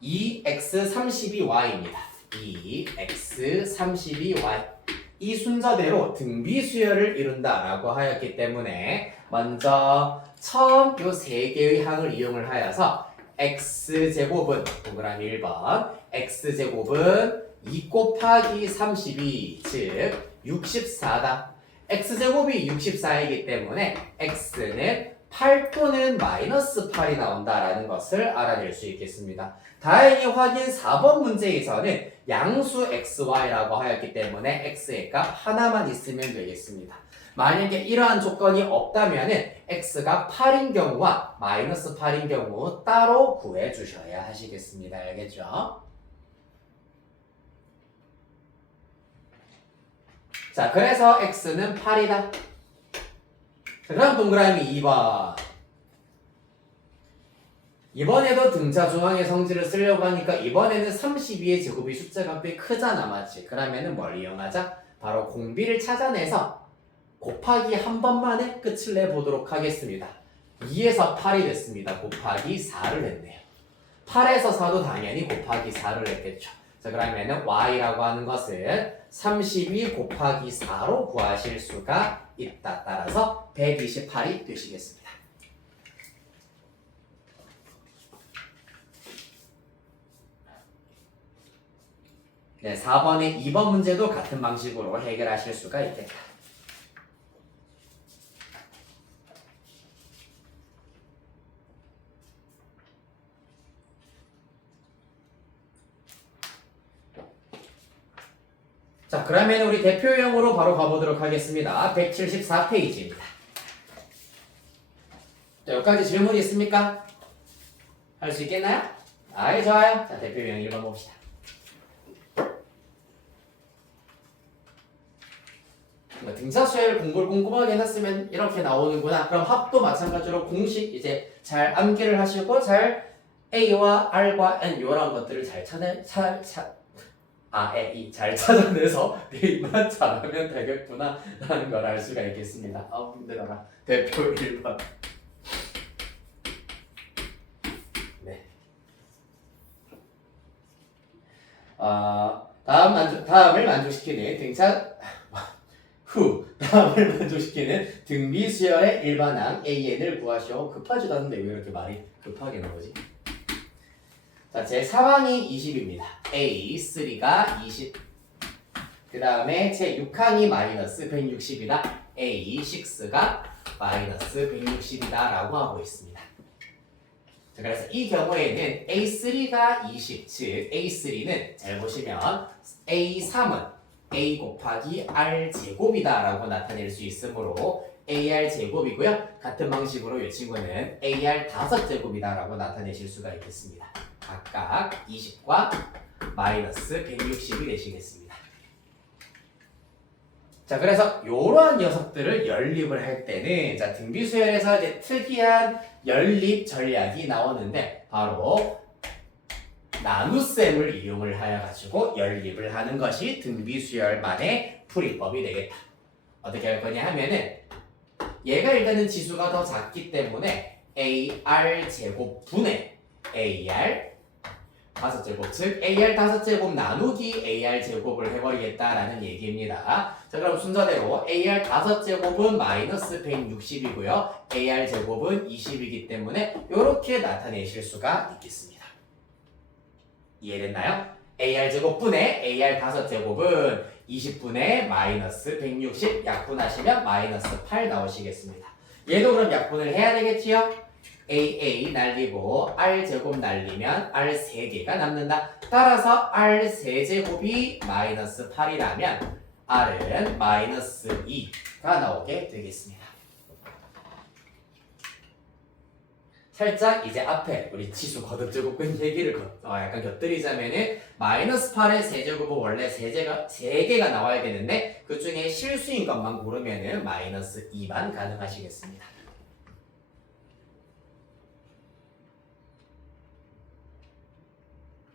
2x32y입니다. 2x32y 이 순서대로 등비 수열을 이룬다라고 하였기 때문에 먼저 처음 요 세 개의 항을 이용을 하여서 x제곱은 동그라미 1번 x제곱은 2 곱하기 32 즉 64다. x제곱이 64이기 때문에 x는 8 또는 마이너스 8이 나온다라는 것을 알아낼 수 있겠습니다. 다행히 확인 4번 문제에서는 양수 xy라고 하였기 때문에 x의 값 하나만 있으면 되겠습니다. 만약에 이러한 조건이 없다면 x가 8인 경우와 마이너스 8인 경우 따로 구해주셔야 하시겠습니다. 알겠죠? 자, 그래서 x는 8이다. 자, 그럼 동그라미 2번. 이번에도 등차 중앙의 성질을 쓰려고 하니까 이번에는 32의 제곱이 숫자가 꽤 크잖아, 맞지? 그러면은 뭘 이용하자? 바로 공비를 찾아내서 곱하기 한 번만에 끝을 내보도록 하겠습니다. 2에서 8이 됐습니다. 곱하기 4를 했네요. 8에서 4도 당연히 곱하기 4를 했겠죠. 자, 그러면은 y라고 하는 것은 32 곱하기 4로 구하실 수가 있다. 따라서 128이 되시겠습니다. 네, 4번의 2번 문제도 같은 방식으로 해결하실 수가 있겠다. 자, 그러면 우리 대표형으로 바로 가보도록 하겠습니다. 174페이지입니다. 자, 여기까지 질문 있습니까? 할 수 있겠나요? 아이, 좋아요. 자, 대표형 읽어봅시다. 등차수열 공부를 꼼꼼하게 해놨으면 이렇게 나오는구나. 그럼 합도 마찬가지로 공식 이제 잘 암기를 하시고 잘 A와 R과 N 이런 것들을 잘 잘 찾아내서 대입만 잘하면 되겠구나 라는 걸 알 수가 있겠습니다. 힘들어라. 대표 1번. 네. 다음을 만족시키는 다음을 만족시키는 등비 수열의 일반항 AN을 구하시오. 급하지도 않은데 왜 이렇게 말이 급하게 나오지? 자, 제 4항이 20입니다. A3가 20. 그 다음에 제 6항이 마이너스 160이다. A6가 마이너스 160이다 라고 하고 있습니다. 자, 그래서 이 경우에는 A3가 20, 즉 A3는 잘 보시면 A3은 A 곱하기 R 제곱이다 라고 나타낼 수 있으므로 AR 제곱이고요. 같은 방식으로 이 친구는 AR 5제곱이다 라고 나타내실 수가 있겠습니다. 각각 20과 마이너스 160이 되시겠습니다. 자, 그래서 이러한 녀석들을 연립을 할 때는 자, 등비수열에서 이제 특이한 연립 전략이 나오는데 바로 나눗셈을 이용을 하여 가지고 연립을 하는 것이 등비수열만의 풀이법이 되겠다. 어떻게 할 거냐 하면은 얘가 일단은 지수가 더 작기 때문에 AR 제곱 분의 AR 5제곱, 즉 AR 5제곱 나누기 AR 제곱을 해버리겠다라는 얘기입니다. 자, 그럼 순서대로 AR 5제곱은 마이너스 160이고요. AR 제곱은 20이기 때문에 이렇게 나타내실 수가 있겠습니다. 이해됐나요? AR 제곱분의 AR 5제곱은 20분의 마이너스 160 약분하시면 마이너스 8 나오시겠습니다. 얘도 그럼 약분을 해야 되겠지요? AA 날리고 R제곱 날리면 R 3개가 남는다. 따라서 R 3제곱이 마이너스 8이라면 R은 마이너스 2가 나오게 되겠습니다. 살짝 이제 앞에 우리 지수 거듭제곱근 얘기를 약간 곁들이자면은 마이너스 8의 세제곱은 원래 3개가 나와야 되는데 그 중에 실수인 것만 고르면은 마이너스 2만 가능하시겠습니다.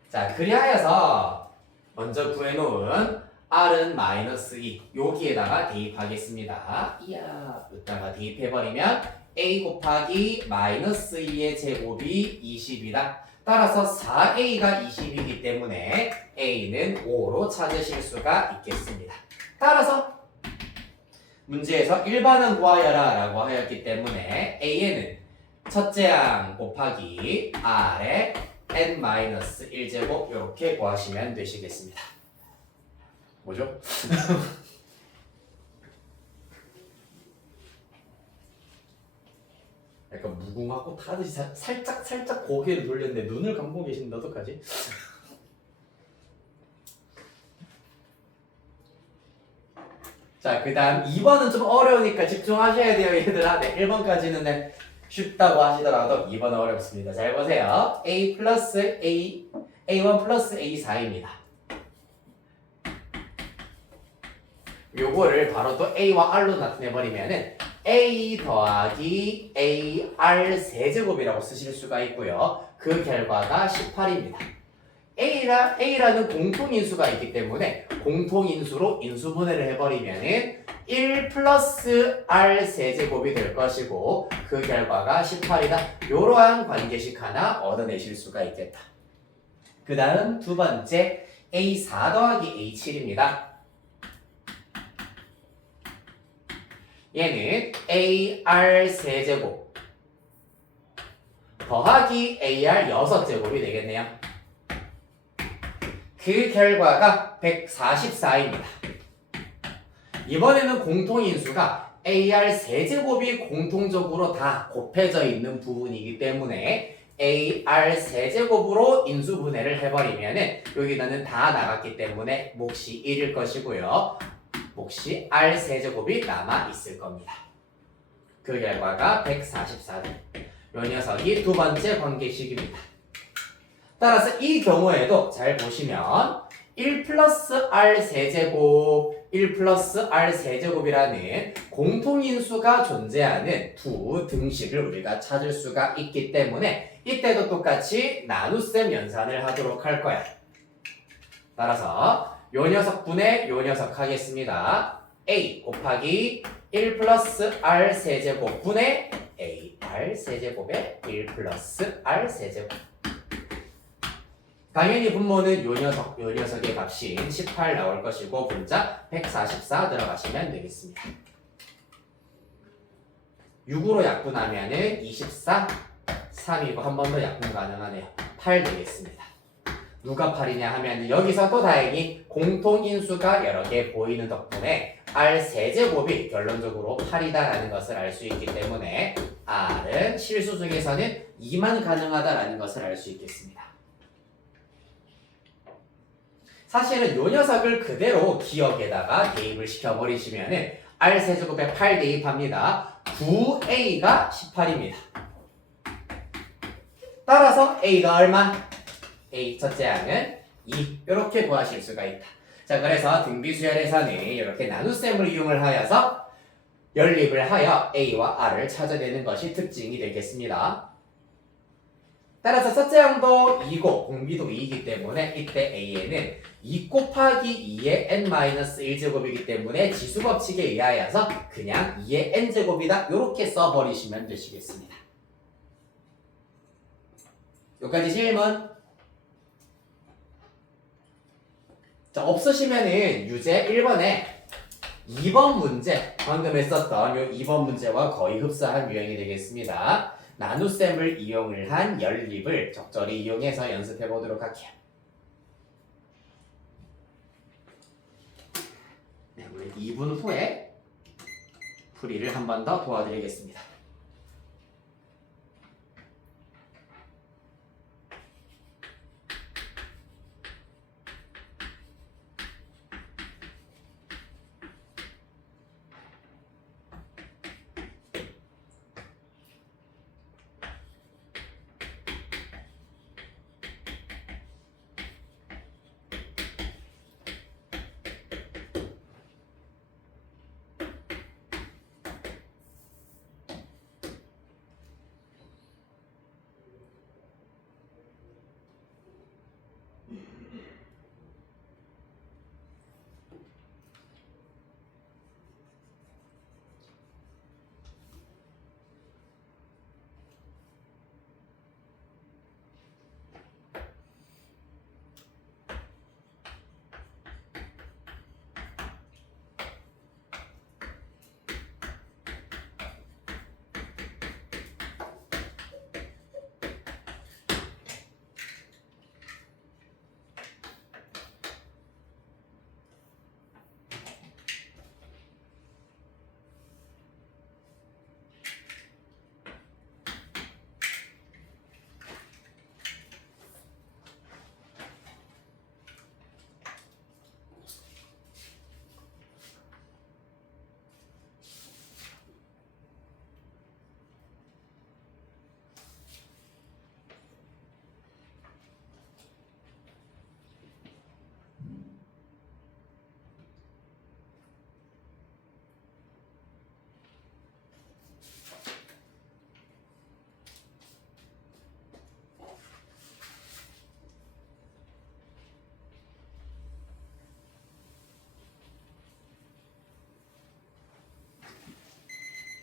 자, 그리하여서 먼저 구해놓은 R은 마이너스 2 여기에다가 대입하겠습니다. 이야, 여기다가 대입해버리면 A 곱하기 마이너스 2의 제곱이 20이다. 따라서 4A가 20이기 때문에 A는 5로 찾으실 수가 있겠습니다. 따라서 문제에서 일반항 구하여라 라고 하였기 때문에 A는 첫째 항 곱하기 R의 n-1제곱 이렇게 구하시면 되시겠습니다. 뭐죠? 약간 무궁화꽃 타듯이 살짝 고개를 돌렸는데 눈을 감고 계시는데 어떡하지? 자, 그 다음 2번은 좀 어려우니까 집중하셔야 돼요, 얘들아. 네, 1번까지는 쉽다고 하시더라도 2번은 어렵습니다. 잘 보세요. A 플러스 A1 플러스 A4입니다. 요거를 바로 또 A와 R로 나타내버리면은 A 더하기 AR 세제곱이라고 쓰실 수가 있고요. 그 결과가 18입니다. A라는 공통인수가 있기 때문에 공통인수로 인수분해를 해버리면은 1 플러스 R 세제곱이 될 것이고 그 결과가 18이다. 이러한 관계식 하나 얻어내실 수가 있겠다. 그 다음 두 번째 A4 더하기 A7입니다. 얘는 AR 세제곱 더하기 AR 6제곱이 되겠네요. 그 결과가 144입니다. 이번에는 공통인수가 AR 세제곱이 공통적으로 다 곱해져 있는 부분이기 때문에 AR 세제곱으로 인수분해를 해버리면은 여기는 다 나갔기 때문에 몫이 1일 것이고요. 몫이 R 세제곱이 남아 있을 겁니다. 그 결과가 144죠. 이 녀석이 두 번째 관계식입니다. 따라서 이 경우에도 잘 보시면 1 플러스 R 세제곱, 1 플러스 R 세제곱이라는 공통인수가 존재하는 두 등식을 우리가 찾을 수가 있기 때문에 이때도 똑같이 나눗셈 연산을 하도록 할 거야. 따라서 요 녀석 분의 요 녀석 하겠습니다. A 곱하기 1 플러스 R 세제곱 분의 AR 세제곱의 1 플러스 R 세제곱. 당연히 분모는 요 녀석의 값인 18 나올 것이고 분자 144 들어가시면 되겠습니다. 6으로 약분하면은 24, 3이고 한 번 더 약분 가능하네요. 8 되겠습니다. 누가 8이냐 하면 여기서 또 다행히 공통인수가 여러 개 보이는 덕분에 R 세제곱이 결론적으로 8이다라는 것을 알 수 있기 때문에 R은 실수 중에서는 2만 가능하다라는 것을 알 수 있겠습니다. 사실은 요 녀석을 그대로 기억에다가 대입을 시켜버리시면은 R 세제곱에 8 대입합니다. 9A가 18입니다. 따라서 A가 얼마? A 첫째 항은 2 이렇게 구하실 수가 있다. 자, 그래서 등비수열에서는 이렇게 나눗셈을 이용을 하여서 연립을 하여 A와 R을 찾아내는 것이 특징이 되겠습니다. 따라서 첫째 항도 2고 공비도 2이기 때문에 이때 A에는 2 곱하기 2의 n-1제곱이기 때문에 지수법칙에 의하여서 그냥 2의 n제곱이다 이렇게 써버리시면 되시겠습니다. 여기까지 질문? 자, 없으시면은 유제 1번에 2번 문제 방금 했었던 요 2번 문제와 거의 흡사한 유형이 되겠습니다. 나눗셈을 이용을 한 연립을 적절히 이용해서 연습해 보도록 할게요. 네, 우리 2분 후에 풀이를 한 번 더 도와드리겠습니다.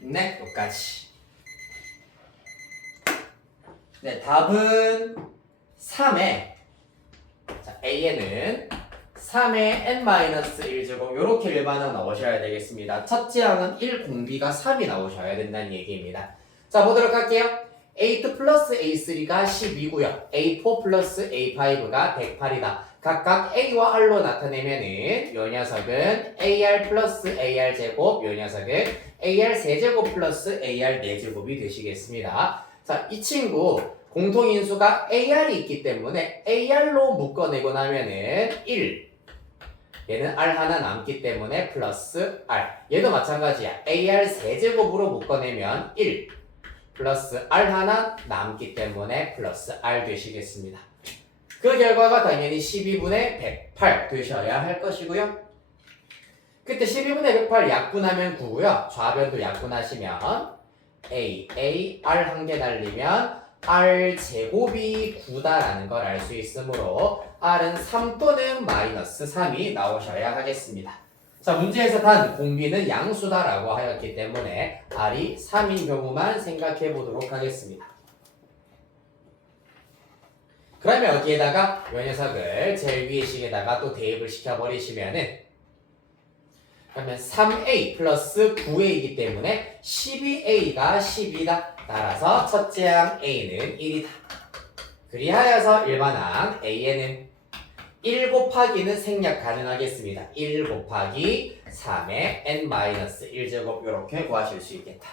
네, 여기까지. 네, 답은 3에 자, A에는 3의 n-1제곱 이렇게 일반항 나오셔야 되겠습니다. 첫째 항은 1 공비가 3이 나오셔야 된다는 얘기입니다. 자, 보도록 할게요. A2 플러스 A3가 12고요. A4 플러스 A5가 108이다. 각각 A와 R로 나타내면은 요 녀석은 AR 플러스 AR 제곱, 요 녀석은 AR 세제곱 플러스 AR 4제곱이 되시겠습니다. 자, 이 친구 공통인수가 AR이 있기 때문에 AR로 묶어내고 나면은 1. 얘는 R 하나 남기 때문에 플러스 R. 얘도 마찬가지야. AR 세제곱으로 묶어내면 1. 플러스 R 하나 남기 때문에 플러스 R 되시겠습니다. 그 결과가 당연히 12분의 108 되셔야 할 것이고요. 그때 12분의 108 약분하면 9고요. 좌변도 약분하시면 A, R 한 개 달리면 R 제곱이 9다라는 걸 알 수 있으므로 R은 3 또는 마이너스 3이 나오셔야 하겠습니다. 자, 문제에서 단 공비는 양수다라고 하였기 때문에 R이 3인 경우만 생각해 보도록 하겠습니다. 그러면 여기에다가 이 녀석을 제일 위에 식에다가 또 대입을 시켜버리시면은 그러면 3a 플러스 9a이기 때문에 12a가 10이다. 따라서 첫째 항 a는 1이다. 그리하여서 일반항 a에는 1 곱하기는 생략 가능하겠습니다. 1 곱하기 3의 n-1제곱 이렇게 구하실 수 있겠다.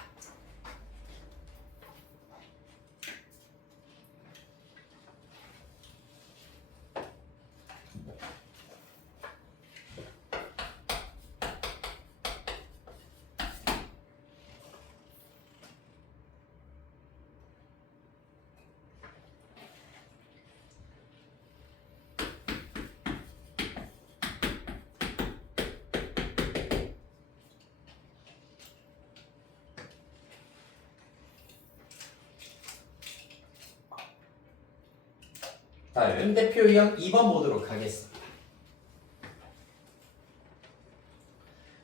다음 대표 유형 2번 보도록 하겠습니다.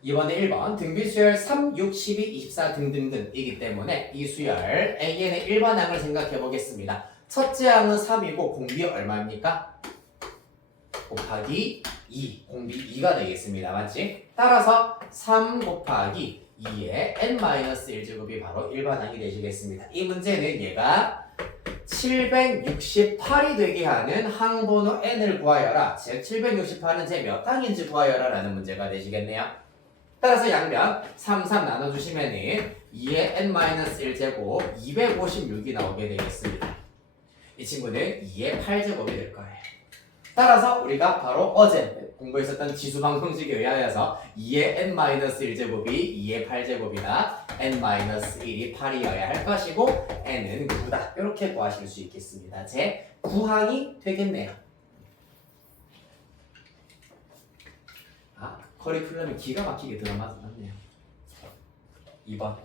이번에 1번 등비수열 3, 6, 12, 24 등등등이기 때문에 이 수열 An의 일반항을 생각해 보겠습니다. 첫째 항은 3이고 공비 얼마입니까? 곱하기 2, 공비 2가 되겠습니다. 맞지? 따라서 3 곱하기 2의 n-1제곱이 바로 일반항이 되시겠습니다. 이 문제는 얘가 768이 되게 하는 항번호 n을 구하여라. 즉 768은 제 몇 항인지 구하여라 라는 문제가 되시겠네요. 따라서 양변 3, 3 나눠주시면은 2의 n-1제곱 256이 나오게 되겠습니다. 이 친구는 2의 8제곱이 될 거예요. 따라서 우리가 바로 어제 공부했었던 지수방정식에 의하여서 2의 n-1제곱이 2의 8제곱이다. n-1이 8이어야 할 것이고 n은 9다. 이렇게 구하실 수 있겠습니다. 제 9항이 되겠네요. 아, 커리큘럼이 기가 막히게 들어맞았네요. 2번.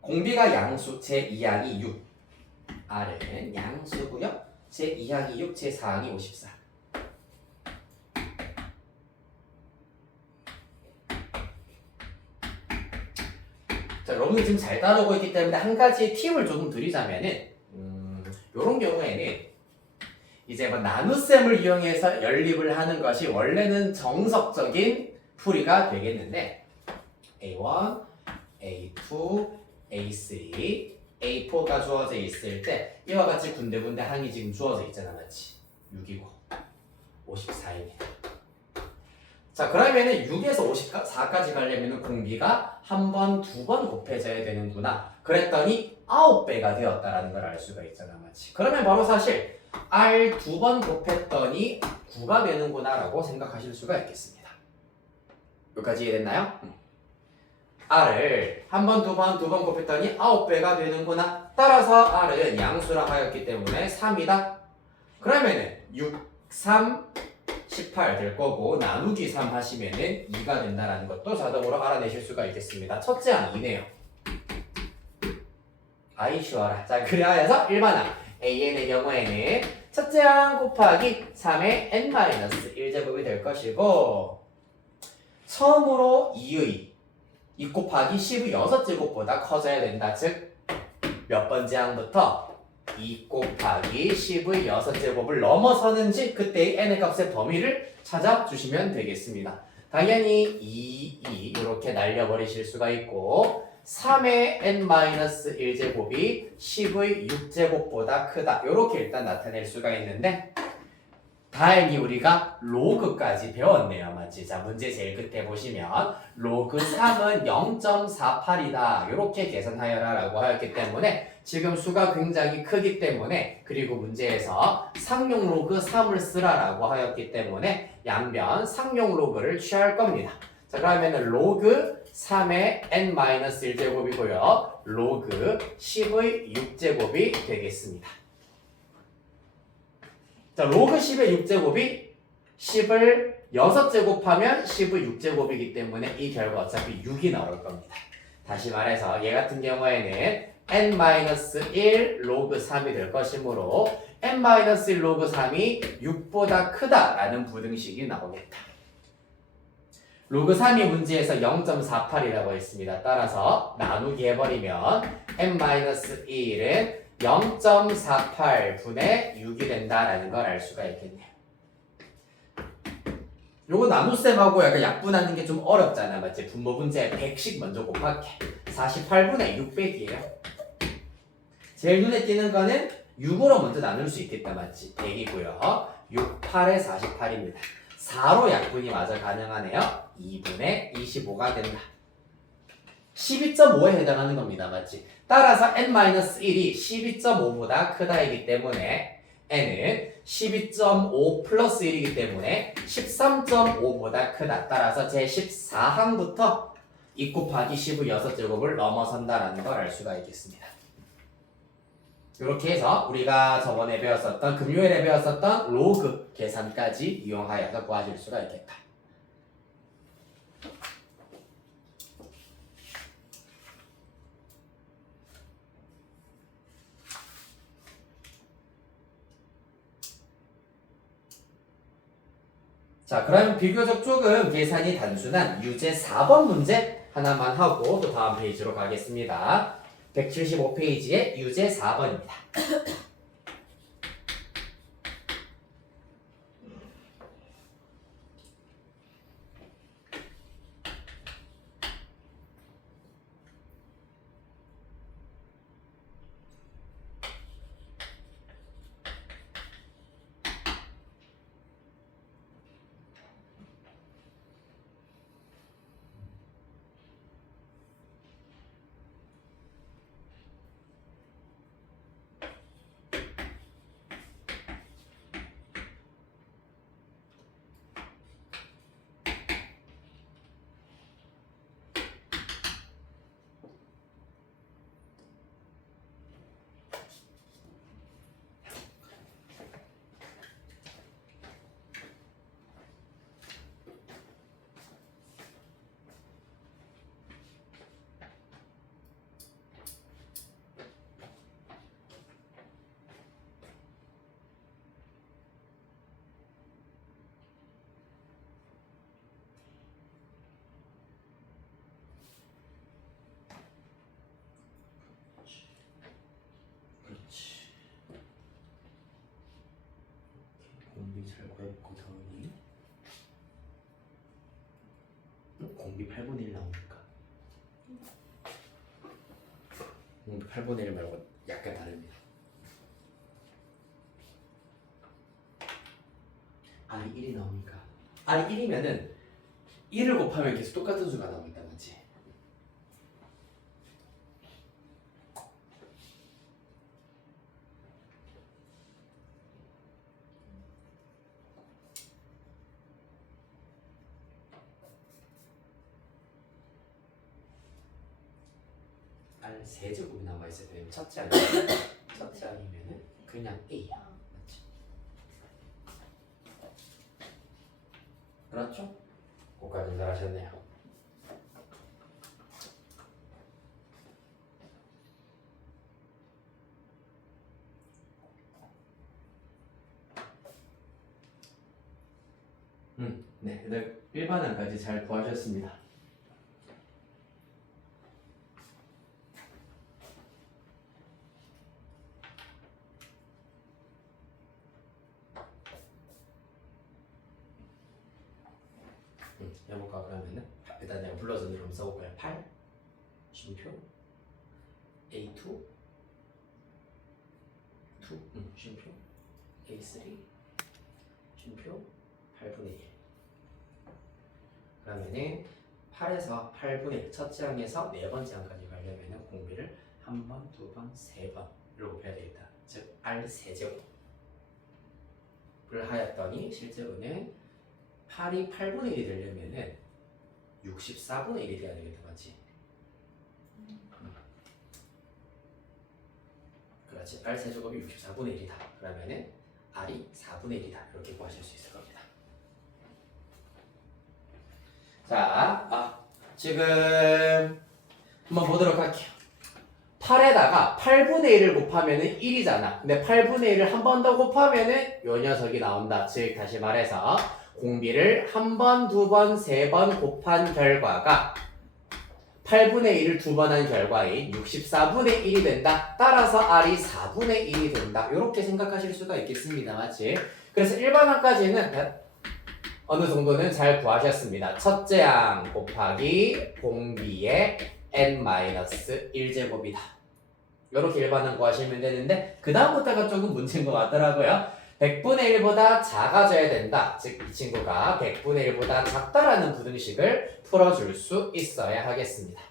공비가 양수 제2항이 6. R은 양수고요. 제2항이 6, 제4항이 54. 자, 여러분들 지금 잘 따라오고 있기 때문에 한 가지 팁을 조금 드리자면은 요런 경우에는 이제 뭐 나눗셈을 이용해서 연립을 하는 것이 원래는 정석적인 풀이가 되겠는데 A1, A2, A3, A4가 주어져 있을 때 이와 같이 군데군데 항이 지금 주어져 있잖아, 맞지? 6이고 54입니다. 자, 그러면은 6에서 54까지 가려면은 공비가 한 번, 두 번 곱해져야 되는구나. 그랬더니 9배가 되었다라는 걸 알 수가 있잖아, 맞지? 그러면 바로 사실 R 두 번 곱했더니 9가 되는구나라고 생각하실 수가 있겠습니다. 여기까지 이해됐나요? R을 한 번, 두 번 곱했더니 9배가 되는구나. 따라서 R은 양수라 하였기 때문에 3이다. 그러면은 6, 3, 18 될 거고 나누기 3 하시면은 2가 된다라는 것도 자동으로 알아내실 수가 있겠습니다. 첫째 항 2네요. 아이 쉬워라. 자, 그래서 일반항 AN의 경우에는 첫째 항 곱하기 3의 n-1제곱이 될 것이고 처음으로 2의 2 곱하기 10의 6제곱보다 커져야 된다. 즉 몇 번째 항부터 2 곱하기 10의 6제곱을 넘어서는지 그때의 n의 값의 범위를 찾아주시면 되겠습니다. 당연히 2 이렇게 날려버리실 수가 있고 3의 n-1제곱이 10의 6제곱보다 크다. 이렇게 일단 나타낼 수가 있는데 다행히 우리가 로그까지 배웠네요. 맞지? 자, 문제 제일 끝에 보시면 로그 3은 0.48이다. 이렇게 계산하여라 라고 하였기 때문에 지금 수가 굉장히 크기 때문에 그리고 문제에서 상용 로그 3을 쓰라라고 하였기 때문에 양변 상용 로그를 취할 겁니다. 자, 그러면 로그 3의 n-1제곱이고요. 로그 10의 6제곱이 되겠습니다. 자, 로그 10의 6제곱이 10을 6제곱하면 10의 6제곱이기 때문에 이 결과 어차피 6이 나올 겁니다. 다시 말해서 얘 같은 경우에는 n-1 로그 3이 될 것이므로 n-1 로그 3이 6보다 크다라는 부등식이 나오겠다. 로그 3이 문제에서 0.48이라고 했습니다. 따라서 나누기 해버리면 n-1은 0.48분의 6이 된다라는 걸 알 수가 있겠네요. 요거 나눗셈하고 약간 약분하는 게 좀 어렵잖아. 맞지? 분모 분자에 100씩 먼저 곱할게. 48분의 600이에요. 제일 눈에 띄는 거는 6으로 먼저 나눌 수 있겠다. 맞지? 100이고요. 6, 8에 48입니다. 4로 약분이 마저 가능하네요. 2분의 25가 된다. 12.5에 해당하는 겁니다. 맞지? 따라서 n-1이 12.5보다 크다이기 때문에 n은 12.5 플러스 1이기 때문에 13.5보다 크다. 따라서 제14항부터 2 곱하기 10의 6제곱을 넘어선다라는 걸 알 수가 있겠습니다. 이렇게 해서 우리가 저번에 배웠었던 금요일에 배웠었던 로그 계산까지 이용하여서 구하실 수가 있겠다. 자, 그럼 비교적 조금 계산이 단순한 유제 4번 문제 하나만 하고 또 다음 페이지로 가겠습니다. 175페이지의 유제 4번입니다. 공비 잘 구했고 더하기 공비 8분의 1 나오니까 공비 8분의 1 말고 약간 다릅니다. R이 1이 나오니까 R이 1이면은 1을 곱하면 계속 똑같은 수가 나오겠다. 맞지? R 세제곱이 남아있어야 되면 첫째 아니면 첫째 아니면은 그냥 A야. 맞지? 그렇죠? 그거까지 잘하셨네요. 네, 1반항까지 잘 구하셨습니다. 해볼까 그러면은 일단 내가 불러서 그럼 써볼까요? 8 쉼표 A2 쉼표 A3 쉼표 8분의 1 그러면은 8에서 8분의 1 첫째 항에서 네 번째 항까지 가려면은 공비를 한 번, 두 번, 세 번으로 곱해야 되겠다. 즉 R 세제곱을 하였더니 실제로는 8이 8분의 1이 되려면은 64분의 1이 돼야 되겠다, 맞지? 그렇지. R 세제곱이 64분의 1이다. 그러면은 R이 4분의 1이다. 이렇게 구하실 수 있을 겁니다. 자, 지금 한번 보도록 할게요. 8에다가 8분의 1을 곱하면은 1이잖아. 근데 8분의 1을 한 번 더 곱하면은 요 녀석이 나온다. 즉 다시 말해서 공비를 한 번, 두 번, 세 번 곱한 결과가 8분의 1을 두 번 한 결과인 64분의 1이 된다. 따라서 R이 4분의 1이 된다. 이렇게 생각하실 수가 있겠습니다. 맞지? 그래서 1반항까지는 어느 정도는 잘 구하셨습니다. 첫째 항 곱하기 공비의 n-1제곱이다. 이렇게 1반항 구하시면 되는데 그 다음부터가 조금 문제인 것 같더라고요. 100분의 1보다 작아져야 된다. 즉 이 친구가 100분의 1보다 작다라는 부등식을 풀어줄 수 있어야 하겠습니다.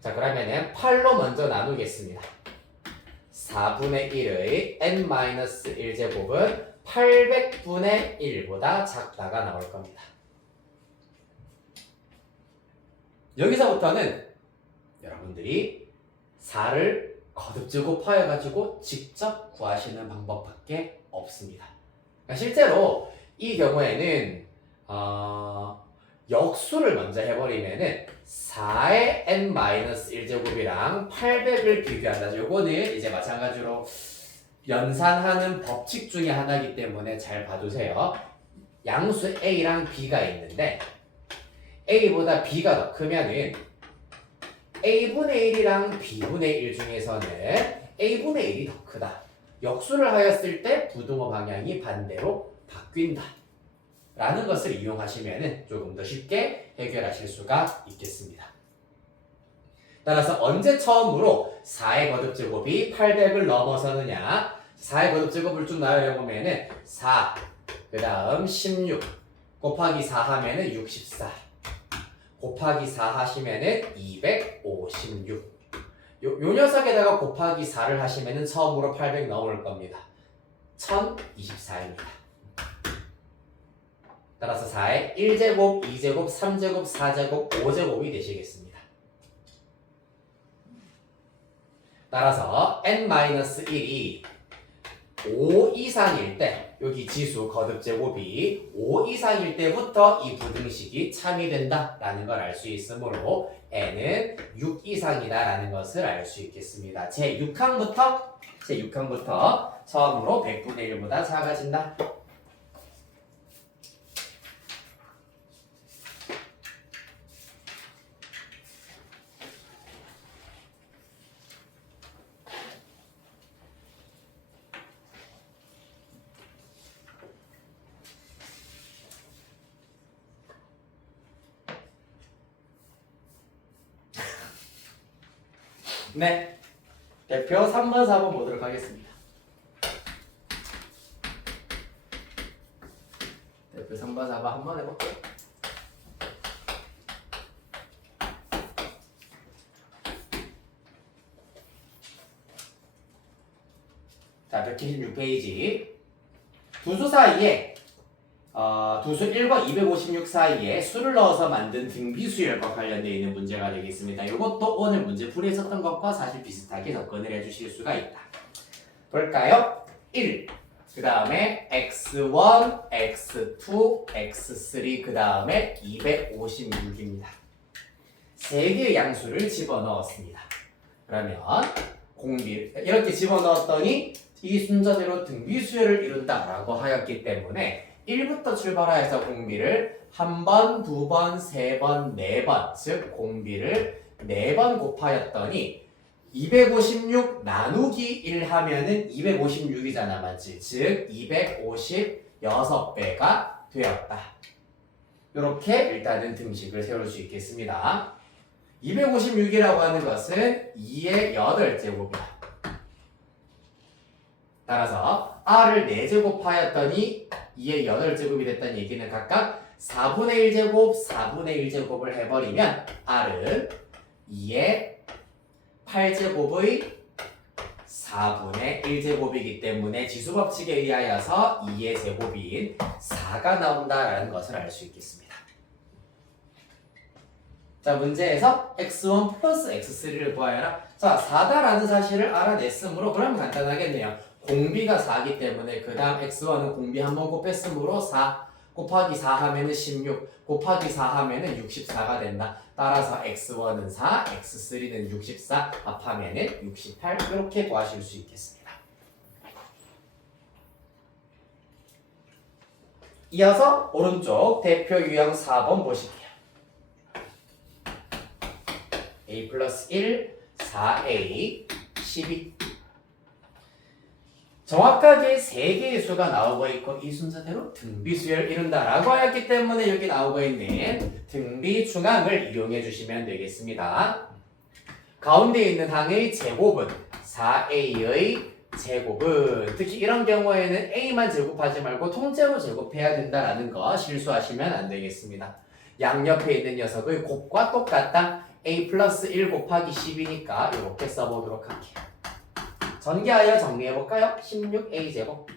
자 그러면은 8로 먼저 나누겠습니다. 4분의 1의 n-1제곱은 800분의 1보다 작다가 나올 겁니다. 여기서부터는 여러분들이 4를 거듭 곱하여가지고 직접 구하시는 방법밖에 없습니다. 그러니까 실제로 이 경우에는 역수를 먼저 해버리면은 4의 n-1제곱이랑 800을 비교한다. 요거는 이제 마찬가지로 연산하는 법칙 중에 하나이기 때문에 잘 봐두세요. 양수 A랑 B가 있는데 A보다 B가 더 크면은 A분의 1이랑 B분의 1 중에서는 A분의 1이 더 크다. 역수를 하였을 때 부등호 방향이 반대로 바뀐다. 라는 것을 이용하시면 조금 더 쉽게 해결하실 수가 있겠습니다. 따라서 언제 처음으로 4의 거듭제곱이 800을 넘어서느냐 4의 거듭제곱을 쭉 나열해보면은 4, 그 다음 16 곱하기 4 하면은 64 곱하기 4 하시면은 256 요 녀석에다가 곱하기 4를 하시면은 처음으로 800 넘을 겁니다. 1024입니다. 따라서 4의 1제곱, 2제곱, 3제곱, 4제곱, 5제곱이 되시겠습니다. 따라서 n-1이 5 이상일 때 여기 지수 거듭제곱이 5 이상일 때부터 이 부등식이 참이 된다라는 걸 알 수 있으므로 n은 6 이상이다라는 것을 알 수 있겠습니다. 제6항부터 처음으로 100분의 1보다 작아진다. 네, 대표 3번, 4번 보도록 하겠습니다. 대표 3번, 4번 한번 해볼게요. 자, 176페이지. 두수 사이에 두수 1과 256 사이에 수를 넣어서 만든 등비수열과 관련되어 있는 문제가 되겠습니다. 이것도 오늘 문제 풀이했었던 것과 사실 비슷하게 접근을 해주실 수가 있다. 볼까요? 1, 그 다음에 x1, x2, x3, 그 다음에 256입니다. 3개의 양수를 집어넣었습니다. 그러면 공비 이렇게 집어넣었더니 이 순서대로 등비수열을 이룬다라고 하였기 때문에 1부터 출발하여서 공비를 한 번, 두 번, 세 번, 네 번, 즉 공비를 4번 곱하였더니 256 나누기 1 하면은 256이잖아, 맞지? 즉 256배가 되었다. 이렇게 일단은 등식을 세울 수 있겠습니다. 256이라고 하는 것은 2의 8제곱이다. 따라서 r을 4제곱하였더니 2의 8제곱이 됐다는 얘기는 각각 4분의 1제곱, 4분의 1제곱을 해버리면 r은 2의 8제곱의 4분의 1제곱이기 때문에 지수법칙에 의하여서 2의 제곱인 4가 나온다라는 것을 알 수 있겠습니다. 자, 문제에서 x1 플러스 x3를 구하여라. 자, 4다라는 사실을 알아냈으므로 그러면 간단하겠네요. 공비가 4기 때문에 그 다음 x1은 공비 한번 곱했으므로 4 곱하기 4 하면은 16 곱하기 4 하면은 64가 된다. 따라서 x1은 4, x3는 64 합하면은 68 이렇게 구하실 수 있겠습니다. 이어서 오른쪽 대표 유형 4번 보실게요. a 플러스 1, 4a, 12 정확하게 3개의 수가 나오고 있고 이 순서대로 등비수열을 이룬다라고 하였기 때문에 여기 나오고 있는 등비중항을 이용해 주시면 되겠습니다. 가운데 있는 항의 제곱은 4a의 제곱은 특히 이런 경우에는 a만 제곱하지 말고 통째로 제곱해야 된다라는 거 실수하시면 안 되겠습니다. 양옆에 있는 녀석의 곱과 똑같다. a 플러스 1 곱하기 10이니까 이렇게 써보도록 할게요. 전개하여 정리해볼까요? 16a 제곱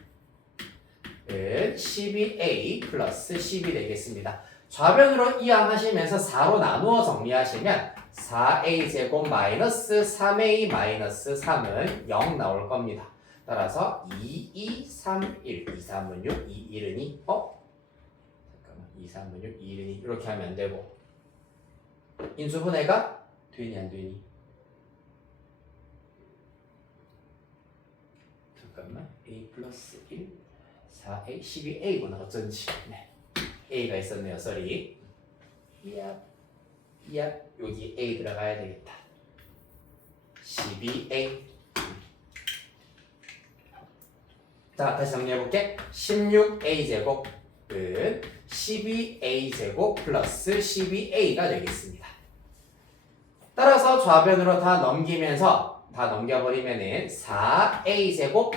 12a 플러스 10이 되겠습니다. 좌변으로 이항하시면서 4로 나누어 정리하시면 4a 제곱 마이너스 3a 마이너스 3은 0 나올 겁니다. 따라서 2, 2, 3, 1, 2, 3은 6, 2, 1은 2 잠깐만 2, 3은 6, 2, 1은 2 이렇게 하면 안 되고 인수분해가 되니 안 되니? 잠깐만 a 플러스 1 4a 12a구나 어쩐지 네. a가 있었네요. 쏘리 야 여기 a 들어가야 되겠다. 12a 자 다시 정리해볼게. 16a 제곱은 12a 제곱 플러스 12a가 되겠습니다. 따라서 좌변으로 다 넘기면서 다 넘겨버리면은 4a 제곱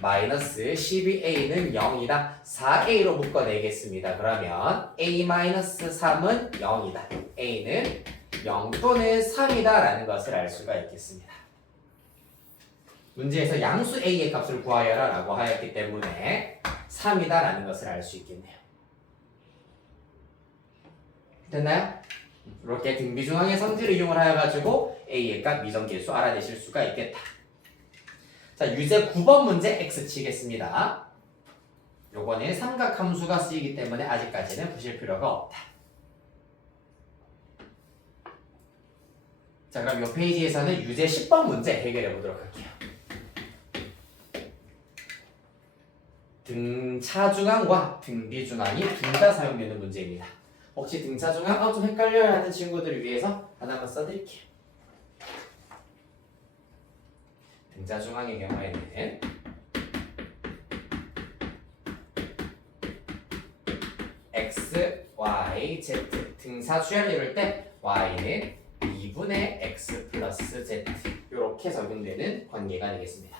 마이너스 12a는 0이다. 4a로 묶어내겠습니다. 그러면 a-3은 0이다. a는 0 또는 3이다 라는 것을 알 수가 있겠습니다. 문제에서 양수 a의 값을 구하여라 라고 하였기 때문에 3이다 라는 것을 알 수 있겠네요. 됐나요? 이렇게 등비중항의 성질을 이용을 하여가지고 a의 값 미정계수 알아내실 수가 있겠다. 자, 유제 9번 문제 x 치겠습니다. 요거는 삼각함수가 쓰이기 때문에 아직까지는 푸실 필요가 없다. 자, 그럼 이 페이지에서는 유제 10번 문제 해결해 보도록 할게요. 등차중항과 등비중항이 둘 다 사용되는 문제입니다. 혹시 등차중항 좀 헷갈려야 하는 친구들을 위해서 하나만 써드릴게요. 등차중항의 경우에는 x, y, z 등사주연을 이룰 때 y는 2분의 x 플러스 z 이렇게 적용되는 관계가 되겠습니다.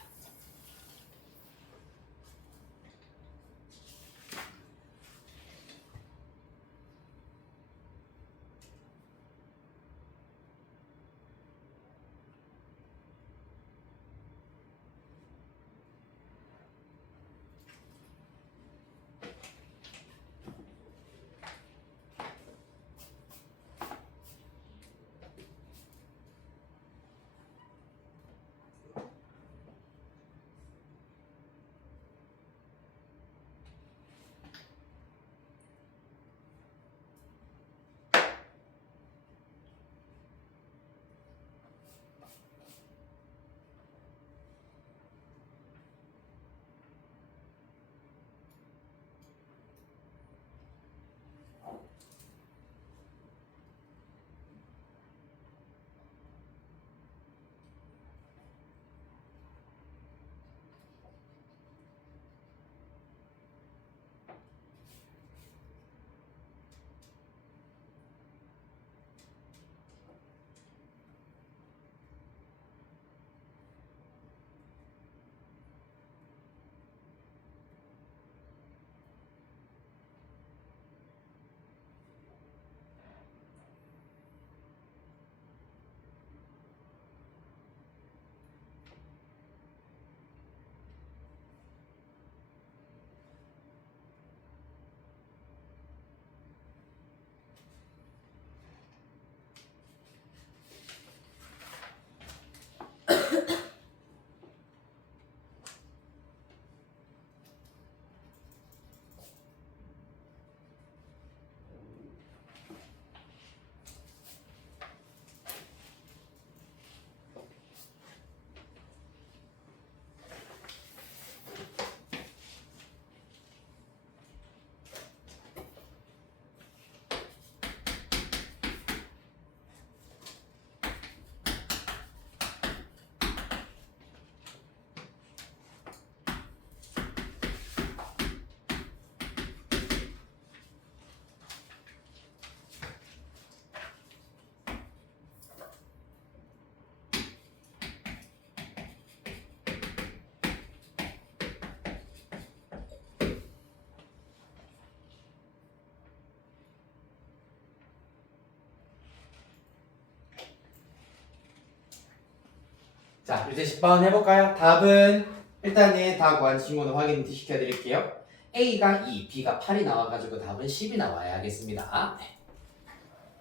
자, 이제 10번 해볼까요? 답은 일단은 다 구한 친구는 확인 시켜드릴게요. A가 2, B가 8이 나와가지고 답은 10이 나와야 하겠습니다.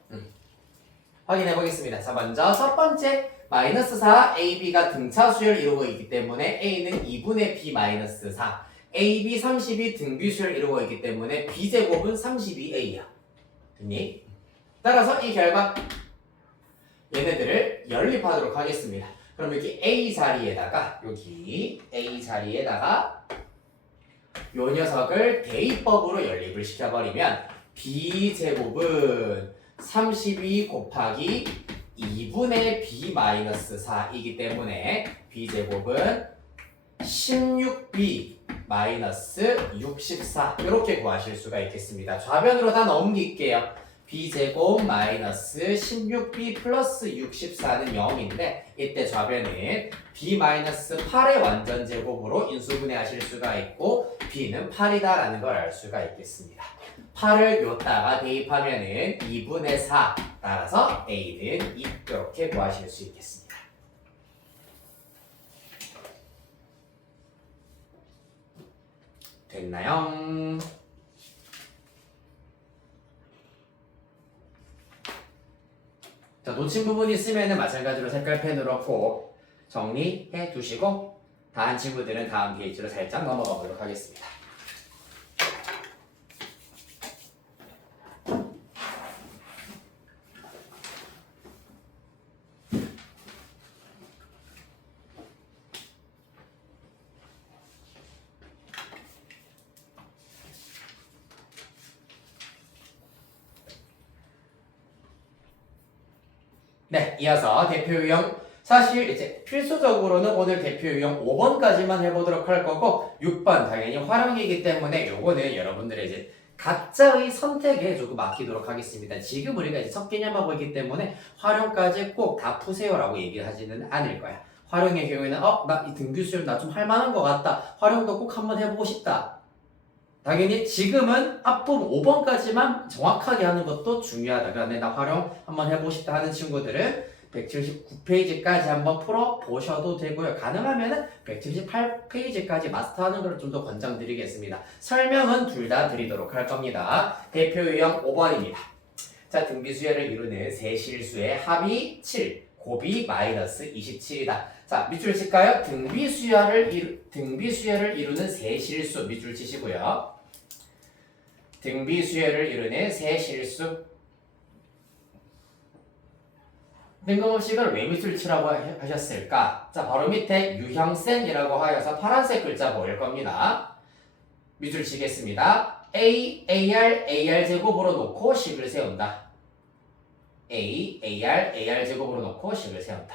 네. 확인해 보겠습니다. 자, 먼저 첫 번째 마이너스 4 AB가 등차수열을 이루고 있기 때문에 A는 2분의 B 마이너스 4 AB 30이 등비수열을 이루고 있기 때문에 B제곱은 32A야. 됐니? 따라서 이 결과 얘네들을 연립하도록 하겠습니다. 그럼 여기 A 자리에다가 요 녀석을 대입법으로 연립을 시켜버리면 B제곱은 32 곱하기 2분의 B 마이너스 4이기 때문에 B제곱은 16B 마이너스 64 이렇게 구하실 수가 있겠습니다. 좌변으로 다 넘길게요. B제곱 마이너스 16B 플러스 64는 0인데 이때 좌변은 B 마이너스 8의 완전제곱으로 인수분해하실 수가 있고 B는 8이다 라는 걸 알 수가 있겠습니다. 8을 요따가 대입하면은 2분의 4 따라서 A는 2 이렇게 구하실 수 있겠습니다. 됐나요? 자, 놓친 부분이 있으면은 마찬가지로 색깔펜으로 꼭 정리해 두시고 다른 친구들은 다음 페이지로 살짝 넘어가 보도록 하겠습니다. 네, 이어서 대표 유형 사실 이제 필수적으로는 오늘 대표 유형 5번까지만 해보도록 할 거고 6번 당연히 활용이기 때문에 요거는 여러분들의 이제 각자의 선택에 조금 맡기도록 하겠습니다. 지금 우리가 이제 첫 개념하고 있기 때문에 활용까지 꼭 다 푸세요라고 얘기를 하지는 않을 거야. 활용의 경우에는 나 이 등비수열 나 좀 할만한 것 같다. 활용도 꼭 한번 해보고 싶다. 당연히 지금은 앞부분 5번까지만 정확하게 하는 것도 중요하다. 그런데 나 활용 한번 해보고 싶다 하는 친구들은 179페이지까지 한번 풀어보셔도 되고요. 가능하면 178페이지까지 마스터하는 걸 좀 더 권장드리겠습니다. 설명은 둘 다 드리도록 할 겁니다. 대표 유형 5번입니다. 자, 등비수열을 이루는 세 실수의 합이 7, 곱이 마이너스 27이다. 자, 밑줄 칠까요? 등비수열을 이루는 세 실수 밑줄 치시고요. 등비수열을 이루는 세 실수. 뜬금없이 이걸 왜 밑줄 치라고 하셨을까? 자, 바로 밑에 유형센이라고 하여서 파란색 글자 보일 겁니다. 밑줄 치겠습니다. A, AR, AR 제곱으로 놓고 식을 세운다. A, AR, AR 제곱으로 놓고 식을 세운다.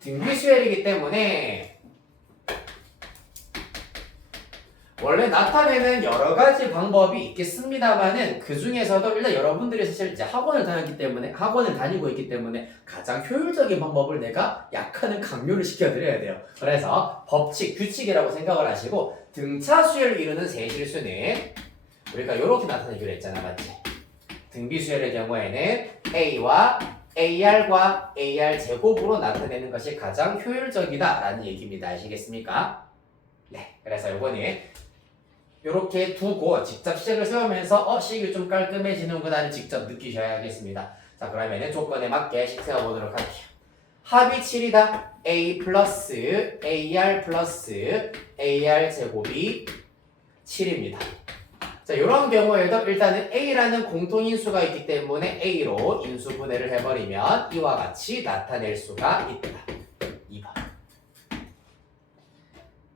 등비수열이기 때문에 원래 나타내는 여러 가지 방법이 있겠습니다만은 그 중에서도 일단 여러분들이 사실 이제 학원을 다니고 있기 때문에 가장 효율적인 방법을 내가 약간은 강요를 시켜드려야 돼요. 그래서 법칙, 규칙이라고 생각을 하시고 등차수열을 이루는 세 실수는 우리가 이렇게 나타내기로 했잖아, 맞지? 등비수열의 경우에는 A와 AR과 AR 제곱으로 나타내는 것이 가장 효율적이다라는 얘기입니다. 아시겠습니까? 네, 그래서 요거는 이렇게 두고 직접 식을 세우면서 식이 좀 깔끔해지는구나를 직접 느끼셔야겠습니다. 자, 그러면 조건에 맞게 식 세워보도록 할게요. 합이 7이다. A 플러스 AR 플러스 AR 제곱이 7입니다. 자, 이런 경우에도 일단은 A라는 공통인수가 있기 때문에 A로 인수분해를 해버리면 이와 같이 나타낼 수가 있다. 2번.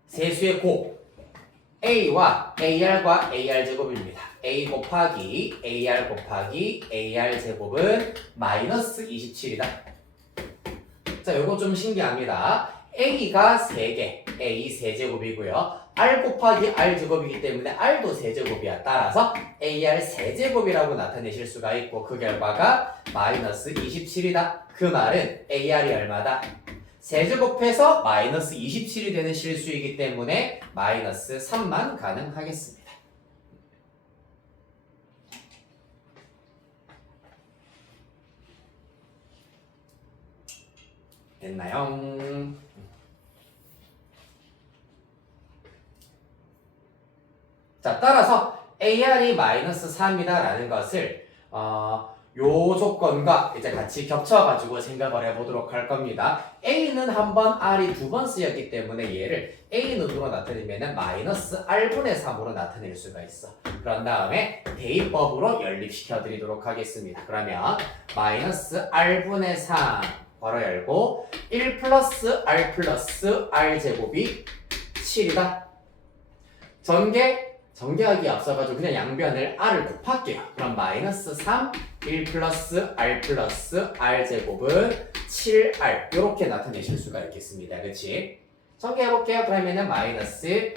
세수의 곱. A와 AR과 AR 제곱입니다. A 곱하기 AR 곱하기 AR 제곱은 마이너스 27이다. 자, 요거 좀 신기합니다. A가 3개, A 세제곱이고요. R 곱하기 R 제곱이기 때문에 R도 세제곱이야. 따라서 AR 세제곱이라고 나타내실 수가 있고 그 결과가 마이너스 27이다. 그 말은 AR이 얼마다? 세제곱해서 마이너스 27이 되는 실수이기 때문에 마이너스 3만 가능하겠습니다. 됐나요? 자, 따라서 AR이 마이너스 3이다 라는 것을 요 조건과 이제 같이 겹쳐가지고 생각을 해보도록 할 겁니다. A는 한 번, R이 두 번 쓰였기 때문에 얘를 A눈으로 나타내면 마이너스 R분의 3으로 나타낼 수가 있어. 그런 다음에 대입법으로 연립시켜 드리도록 하겠습니다. 그러면 마이너스 R분의 3 괄호 열고 1 플러스 R 플러스 R 제곱이 7이다. 전개하기 앞서가지고 그냥 양변을 R을 곱할게요. 그럼 마이너스 3, 1 플러스 R 플러스 R 제곱은 7R 이렇게 나타내실 수가 있겠습니다. 그치? 전개해볼게요. 그러면은 마이너스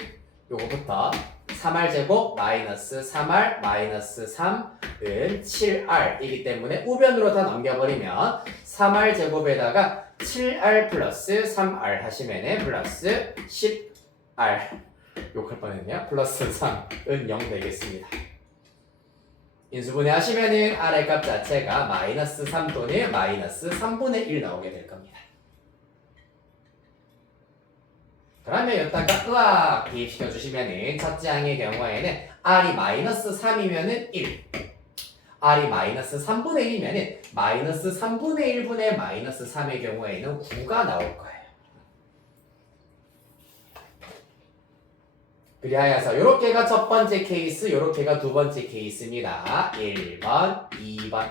요거부터 3R 제곱 마이너스 3R 마이너스 3은 7R이기 때문에 우변으로 다 넘겨버리면 3R 제곱에다가 7R 플러스 3R 하시면은 플러스 10R 욕할 뻔했네요. 플러스 3은 0 되겠습니다. 인수분해 하시면은 R의 값 자체가 마이너스 3 또는 마이너스 3분의 1 나오게 될 겁니다. 그러면 여기다가 으악 대입시켜 주시면은 첫째 항의 경우에는 R이 마이너스 3이면은 1, R이 마이너스 3분의 1이면은 마이너스 3분의 1분의 마이너스 3의 경우에는 9가 나올 거예요. 그리하여서 이렇게가 첫 번째 케이스, 이렇게가 두 번째 케이스입니다. 1번, 2번.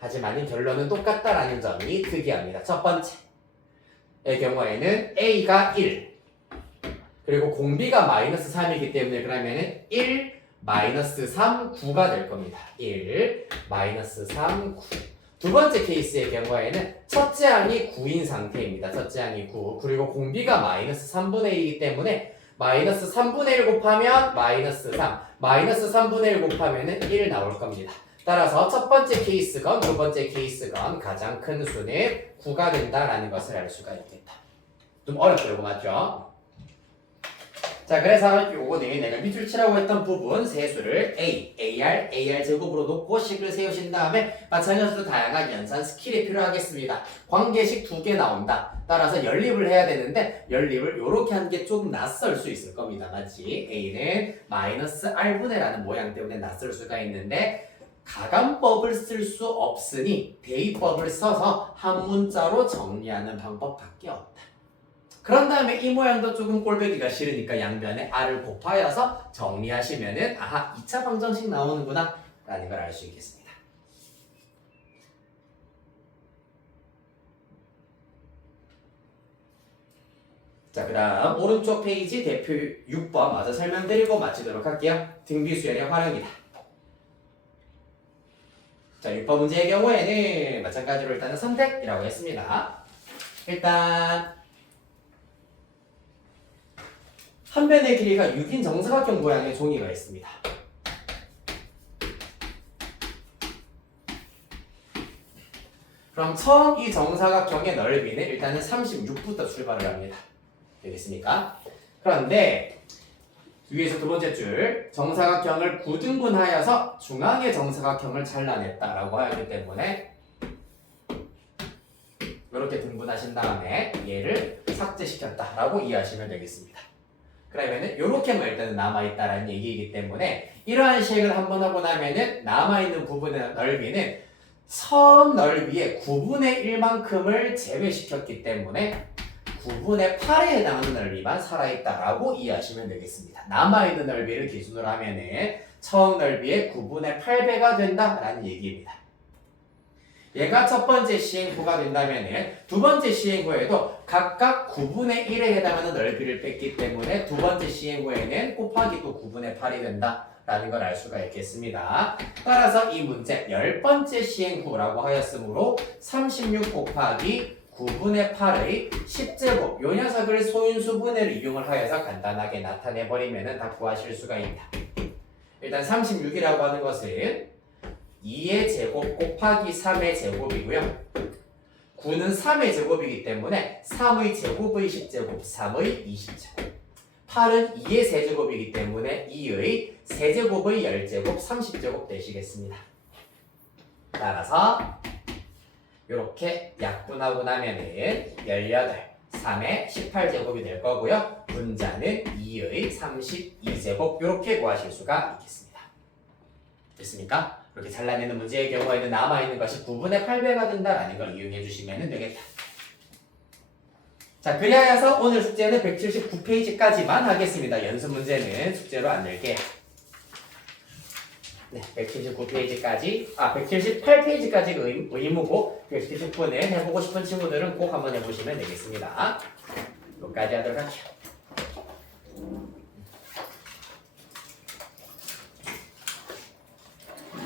하지만 결론은 똑같다라는 점이 특이합니다. 첫 번째의 경우에는 A가 1, 그리고 공비가 마이너스 3이기 때문에 그러면은 1, 마이너스 3, 9가 될 겁니다. 1, 마이너스 3, 9. 두 번째 케이스의 경우에는 첫째 항이 9인 상태입니다. 첫째 항이 9, 그리고 공비가 마이너스 3분의 1이기 때문에 마이너스 3분의 1 곱하면 마이너스 3, 마이너스 3분의 1 곱하면 1 나올 겁니다. 따라서 첫 번째 케이스건 두 번째 케이스건 가장 큰 수는 9가 된다라는 것을 알 수가 있겠다. 좀 어렵죠, 이거 맞죠? 자, 그래서 요거는 내가 밑줄 치라고 했던 부분 세수를 AR 제곱으로 놓고 식을 세우신 다음에 마찬가지로 다양한 연산 스킬이 필요하겠습니다. 관계식 2개 나온다. 따라서 연립을 해야 되는데 연립을 요렇게 하는 게 좀 낯설 수 있을 겁니다. 맞지? A는 마이너스 R분의라는 모양 때문에 낯설 수가 있는데 가감법을 쓸 수 없으니 대입법을 써서 한 문자로 정리하는 방법밖에 없다. 그런 다음에 이 모양도 조금 꼴보기가 싫으니까 양변에 R을 곱하여서 정리하시면은 아하 2차 방정식 나오는구나 라는 걸 알 수 있겠습니다. 자, 그 다음 오른쪽 페이지 대표 6번 마저 설명드리고 마치도록 할게요. 등비수열의 활용이다. 자, 6번 문제의 경우에는 마찬가지로 일단은 선택이라고 했습니다. 일단 한 변의 길이가 6인 정사각형 모양의 종이가 있습니다. 그럼 처음 이 정사각형의 넓이는 일단은 36부터 출발을 합니다. 되겠습니까? 그런데 위에서 두 번째 줄 정사각형을 9등분하여서 중앙의 정사각형을 잘라냈다라고 하기 때문에 이렇게 등분하신 다음에 얘를 삭제시켰다라고 이해하시면 되겠습니다. 그러면은 요렇게만 일단은 남아있다라는 얘기이기 때문에 이러한 식을 한번 하고 나면은 남아있는 부분의 넓이는 처음 넓이의 9분의 1만큼을 제외시켰기 때문에 9분의 8에 해당하는 넓이만 살아있다라고 이해하시면 되겠습니다. 남아있는 넓이를 기준으로 하면은 처음 넓이의 9분의 8배가 된다라는 얘기입니다. 얘가 첫 번째 시행구가 된다면은 두 번째 시행구에도 각각 9분의 1에 해당하는 넓이를 뺐기 때문에 두 번째 시행구에는 곱하기 또 9분의 8이 된다라는 걸 알 수가 있겠습니다. 따라서 이 문제 10번째 시행구라고 하였으므로 36 곱하기 9분의 8의 10제곱 요 녀석을 소인수분해를 이용을 하여서 간단하게 나타내버리면 다 구하실 수가 있다. 일단 36이라고 하는 것은 2의 제곱 곱하기 3의 제곱이고요. 9는 3의 제곱이기 때문에 3의 제곱의 10제곱, 3의 20제곱. 8은 2의 세제곱이기 때문에 2의 세제곱의 10제곱, 30제곱 되시겠습니다. 따라서 이렇게 약분하고 나면은 18, 3의 18제곱이 될 거고요. 분자는 2의 32제곱 이렇게 구하실 수가 있겠습니다. 됐습니까? 이렇게 잘라내는 문제의 경우에는 남아있는 것이 9분의 8배가 된다라는 걸 이용해 주시면 되겠다. 자, 그리하여서 오늘 숙제는 179페이지까지만 하겠습니다. 연습 문제는 숙제로 안 낼게요. 네, 179페이지까지, 178페이지까지 의무고, 179는 해보고 싶은 친구들은 꼭 한번 해보시면 되겠습니다. 여기까지 하도록 할게요.